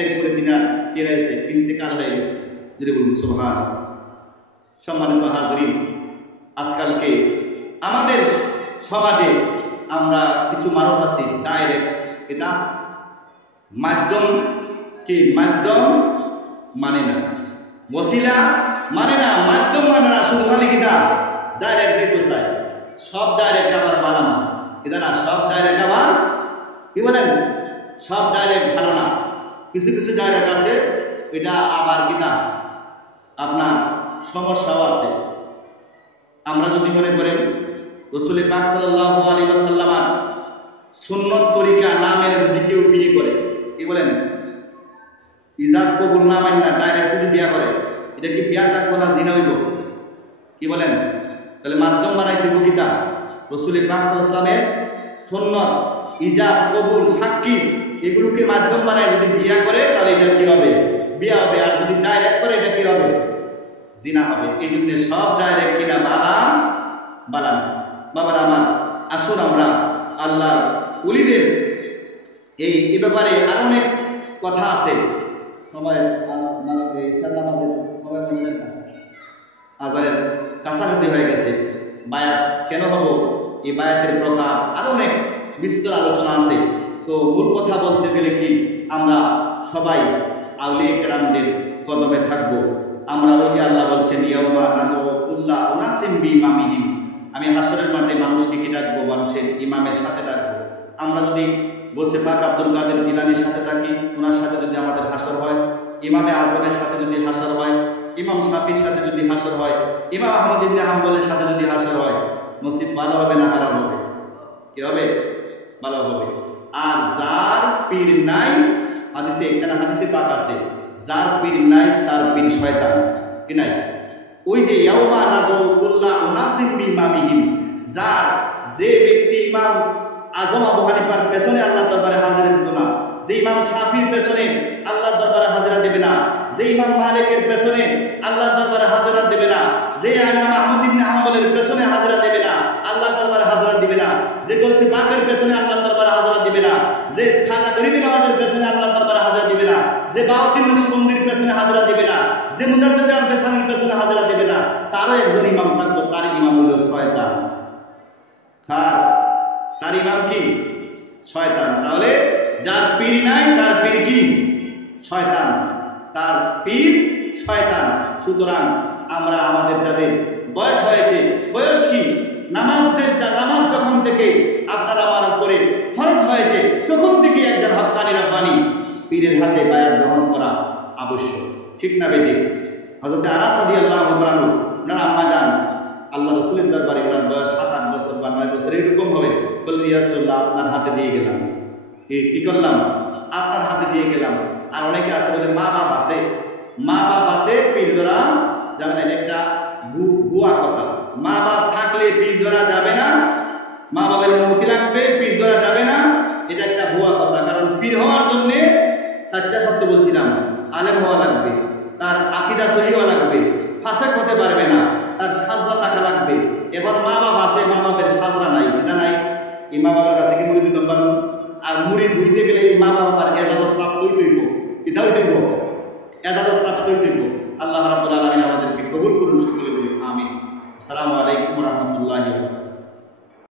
এরপরে তিনার কি হয়েছে, ইন্তেকাল হয়ে গেছে। যদি বলুন সুবহানাল্লাহ। সম্মানিত হাজরিন, আজকালকে আমাদের সমাজে আমরা কিছু মানুষ আছি ডাইরেক্ট কিতাব মাধ্যম মানে না, ওসিলা মানে না, মাধ্যম মানে না, শুধু খালি কিতাব ডাইরেক্ট যেতে চায়। সব ডাইরেক্ট আবার ভালো না, কিতা না, সব ডাইরেক্ট আবার কি বলেন, সব ডাইরেক্ট ভালো না। কিছু কিছু ডাইরেক্ট আছে, এটা আবার কিতাব আপনার সমস্যাও আছে। আমরা যদি মনে করেন রাসূল পাক সাল্লাল্লাহু আলাইহি ওয়াসাল্লামের সুন্নত তরিকা না মেনে যদি কেউ বিয়ে করে, কি বলেন, ইজাব কবুল না মানে না, ডাইরেক্ট যদি বিয়ে করে, এটা কি বিয়া থাকবো না জিনা হইব? কি বলেন? তাহলে মাধ্যম বানাইতে হইব কিতাব রাসূল পাক সাল্লাল্লাহু আলাইহি ওয়াসাল্লামের সুন্নত, ইজাব কবুল, সাক্ষী, এগুলোকে মাধ্যম বানায় যদি বিয়া করে, তাহলে এটা কি হবে, বিয়া হবে। আর যদি ডাইরেক্ট করে, এটা কি হবে, জিনা হবে। এই জন্য সব ডাইরেক্ট কিনা বানান। বাবার আমার, আসুন আমরা আল্লাহর ওলিদের এই ব্যাপারে আরো অনেক কথা আছে। সময় আজানের কাছাকাছি হয়ে গেছে। বায়াত কেন হবো, এই বায়াতের প্রকার আরো অনেক বিস্তর আলোচনা আছে। তো মূল কথা বলতে গেলে কি, আমরা সবাই আউলিয়া কেরামদের কদমে থাকবো। আমরা ওই যে আল্লাহ বলছেন, ইয়াউমা নাদউ কুল্লা উনাসিম বিইমামিহিম, আমি হাসরের মাঠে মানুষকে কি ডাকবো, মানুষের ইমামের সাথে ডাকবো। আমরা যদি গোসে পাক আব্দুল কাদের জিলানির সাথে থাকি, ওনার সাথে যদি আমাদের হাসর হয়, ইমামে আজমের সাথে যদি হাসর হয়, ইমাম শাফির সাথে যদি হাসর হয়, ইমাম আহমদ ইবনে হাম্বলের সাথে যদি হাসর হয়, নসিব ভালো হবে না খারাপ হবে? কি হবে? ভালো হবে। আর যার পীর নাই, হাদিসে এখানে হাদিসে পাক আছে, যার পীর নাই তার পীর শয়তান। কি নাই? ওই যে ইয়াউমা নাদু কুল্লা উনাসিম বিইমামিহিম, যার যে ব্যক্তি ইমাম আজম আবু হানিফার পেছনে আল্লাহ দরবারে হাজিরা দিত না, যে ইমাম শাফির পেছনে আল্লাহ দরবারে হাজিরা দেবে না, যে ইমাম মালিকের পেছনে আল্লাহ দরবারে হাজিরা দেবে না, যে ইমাম আহমদ ইবনে হাম্বলের পেছনে হাজিরা দেবে না, আল্লাহ দরবারে হাজিরা দিবে না, যে গৌসে পাকের পেছনে আল্লাহ দরবারে হাজিরা দিবে না, যে খাজা গরিব নওয়াজের পেছনে আল্লাহ দরবারে হাজিরা দিবে না, যে বাউদ্দিন নকশবন্দির পেছনে হাজিরা দিবে না, যে মুজাদ্দিদ আল ফেসানির পেছনে হাজিরা দিবে না, তারও একজন ইমাম থাকবে, তার ইমাম হলো শয়তান। তার ইমাম কি? শয়তান। তাহলে যার পীর নাই তার পীর কি? শয়তান। তার পীর শয়তান। সুতরাং আমরা আমাদের যাদের বয়স হয়েছে, বয়স কি? নামাজ যখন থেকে আপনার আমার উপরে ফরজ হয়েছে, তখন থেকে একজন হক্কানি রাব্বানি পীরের হাতে বায়াত গ্রহণ করা আবশ্যক। ঠিক না বেঠিক? হযরত আনাস রাদিয়াল্লাহু তাআলা ওনার আম্মা জান আল্লাহ রাসূলের দরবারে, ওনার বয়স 7-8 বছর বা 9 বছর এরকম হবে, বললেন ইয়া রাসূলুল্লাহ আপনার হাতে দিয়ে গেলাম। কি করলাম? আপনার হাতে দিয়ে গেলাম। আর অনেকে আছে বলে মা বাপ আছে, মা বাপ আছে পীর ধরা যাবে না, একটা ভুয়া কথা। মা বাপ থাকলে পীর ধরা যাবে না, মা বাবার অনুমতি লাগবে, পীর ধরা যাবে না, এটা একটা ভুয়া কথা। কারণ পীর হওয়ার জন্য 4টা শব্দ বলছিলাম, আলেম হওয়া লাগবে, তার আকীদা সহিহ হওয়া লাগবে, ফাসেক হতে পারবে না, তার সাজদা থাকা লাগবে। এবার মা বাপ আছে, মা বাপের সাজদা নাই, কিনা নাই? এই মা বাবার কাছে কি মুড়ি দিতে পারবো? আর মুড়ি ধুইতে গেলে এই মা বাবার এজাজত প্রাপ্তই তৈব, কিতাই তৈব, এজাজত প্রাপ্তই তৈব। আল্লাহ রাব্বুল আলামিন আমাদেরকে কবুল করুন, সকলে বলি আমিন। আসসালামু আলাইকুম ওয়া রাহমাতুল্লাহ।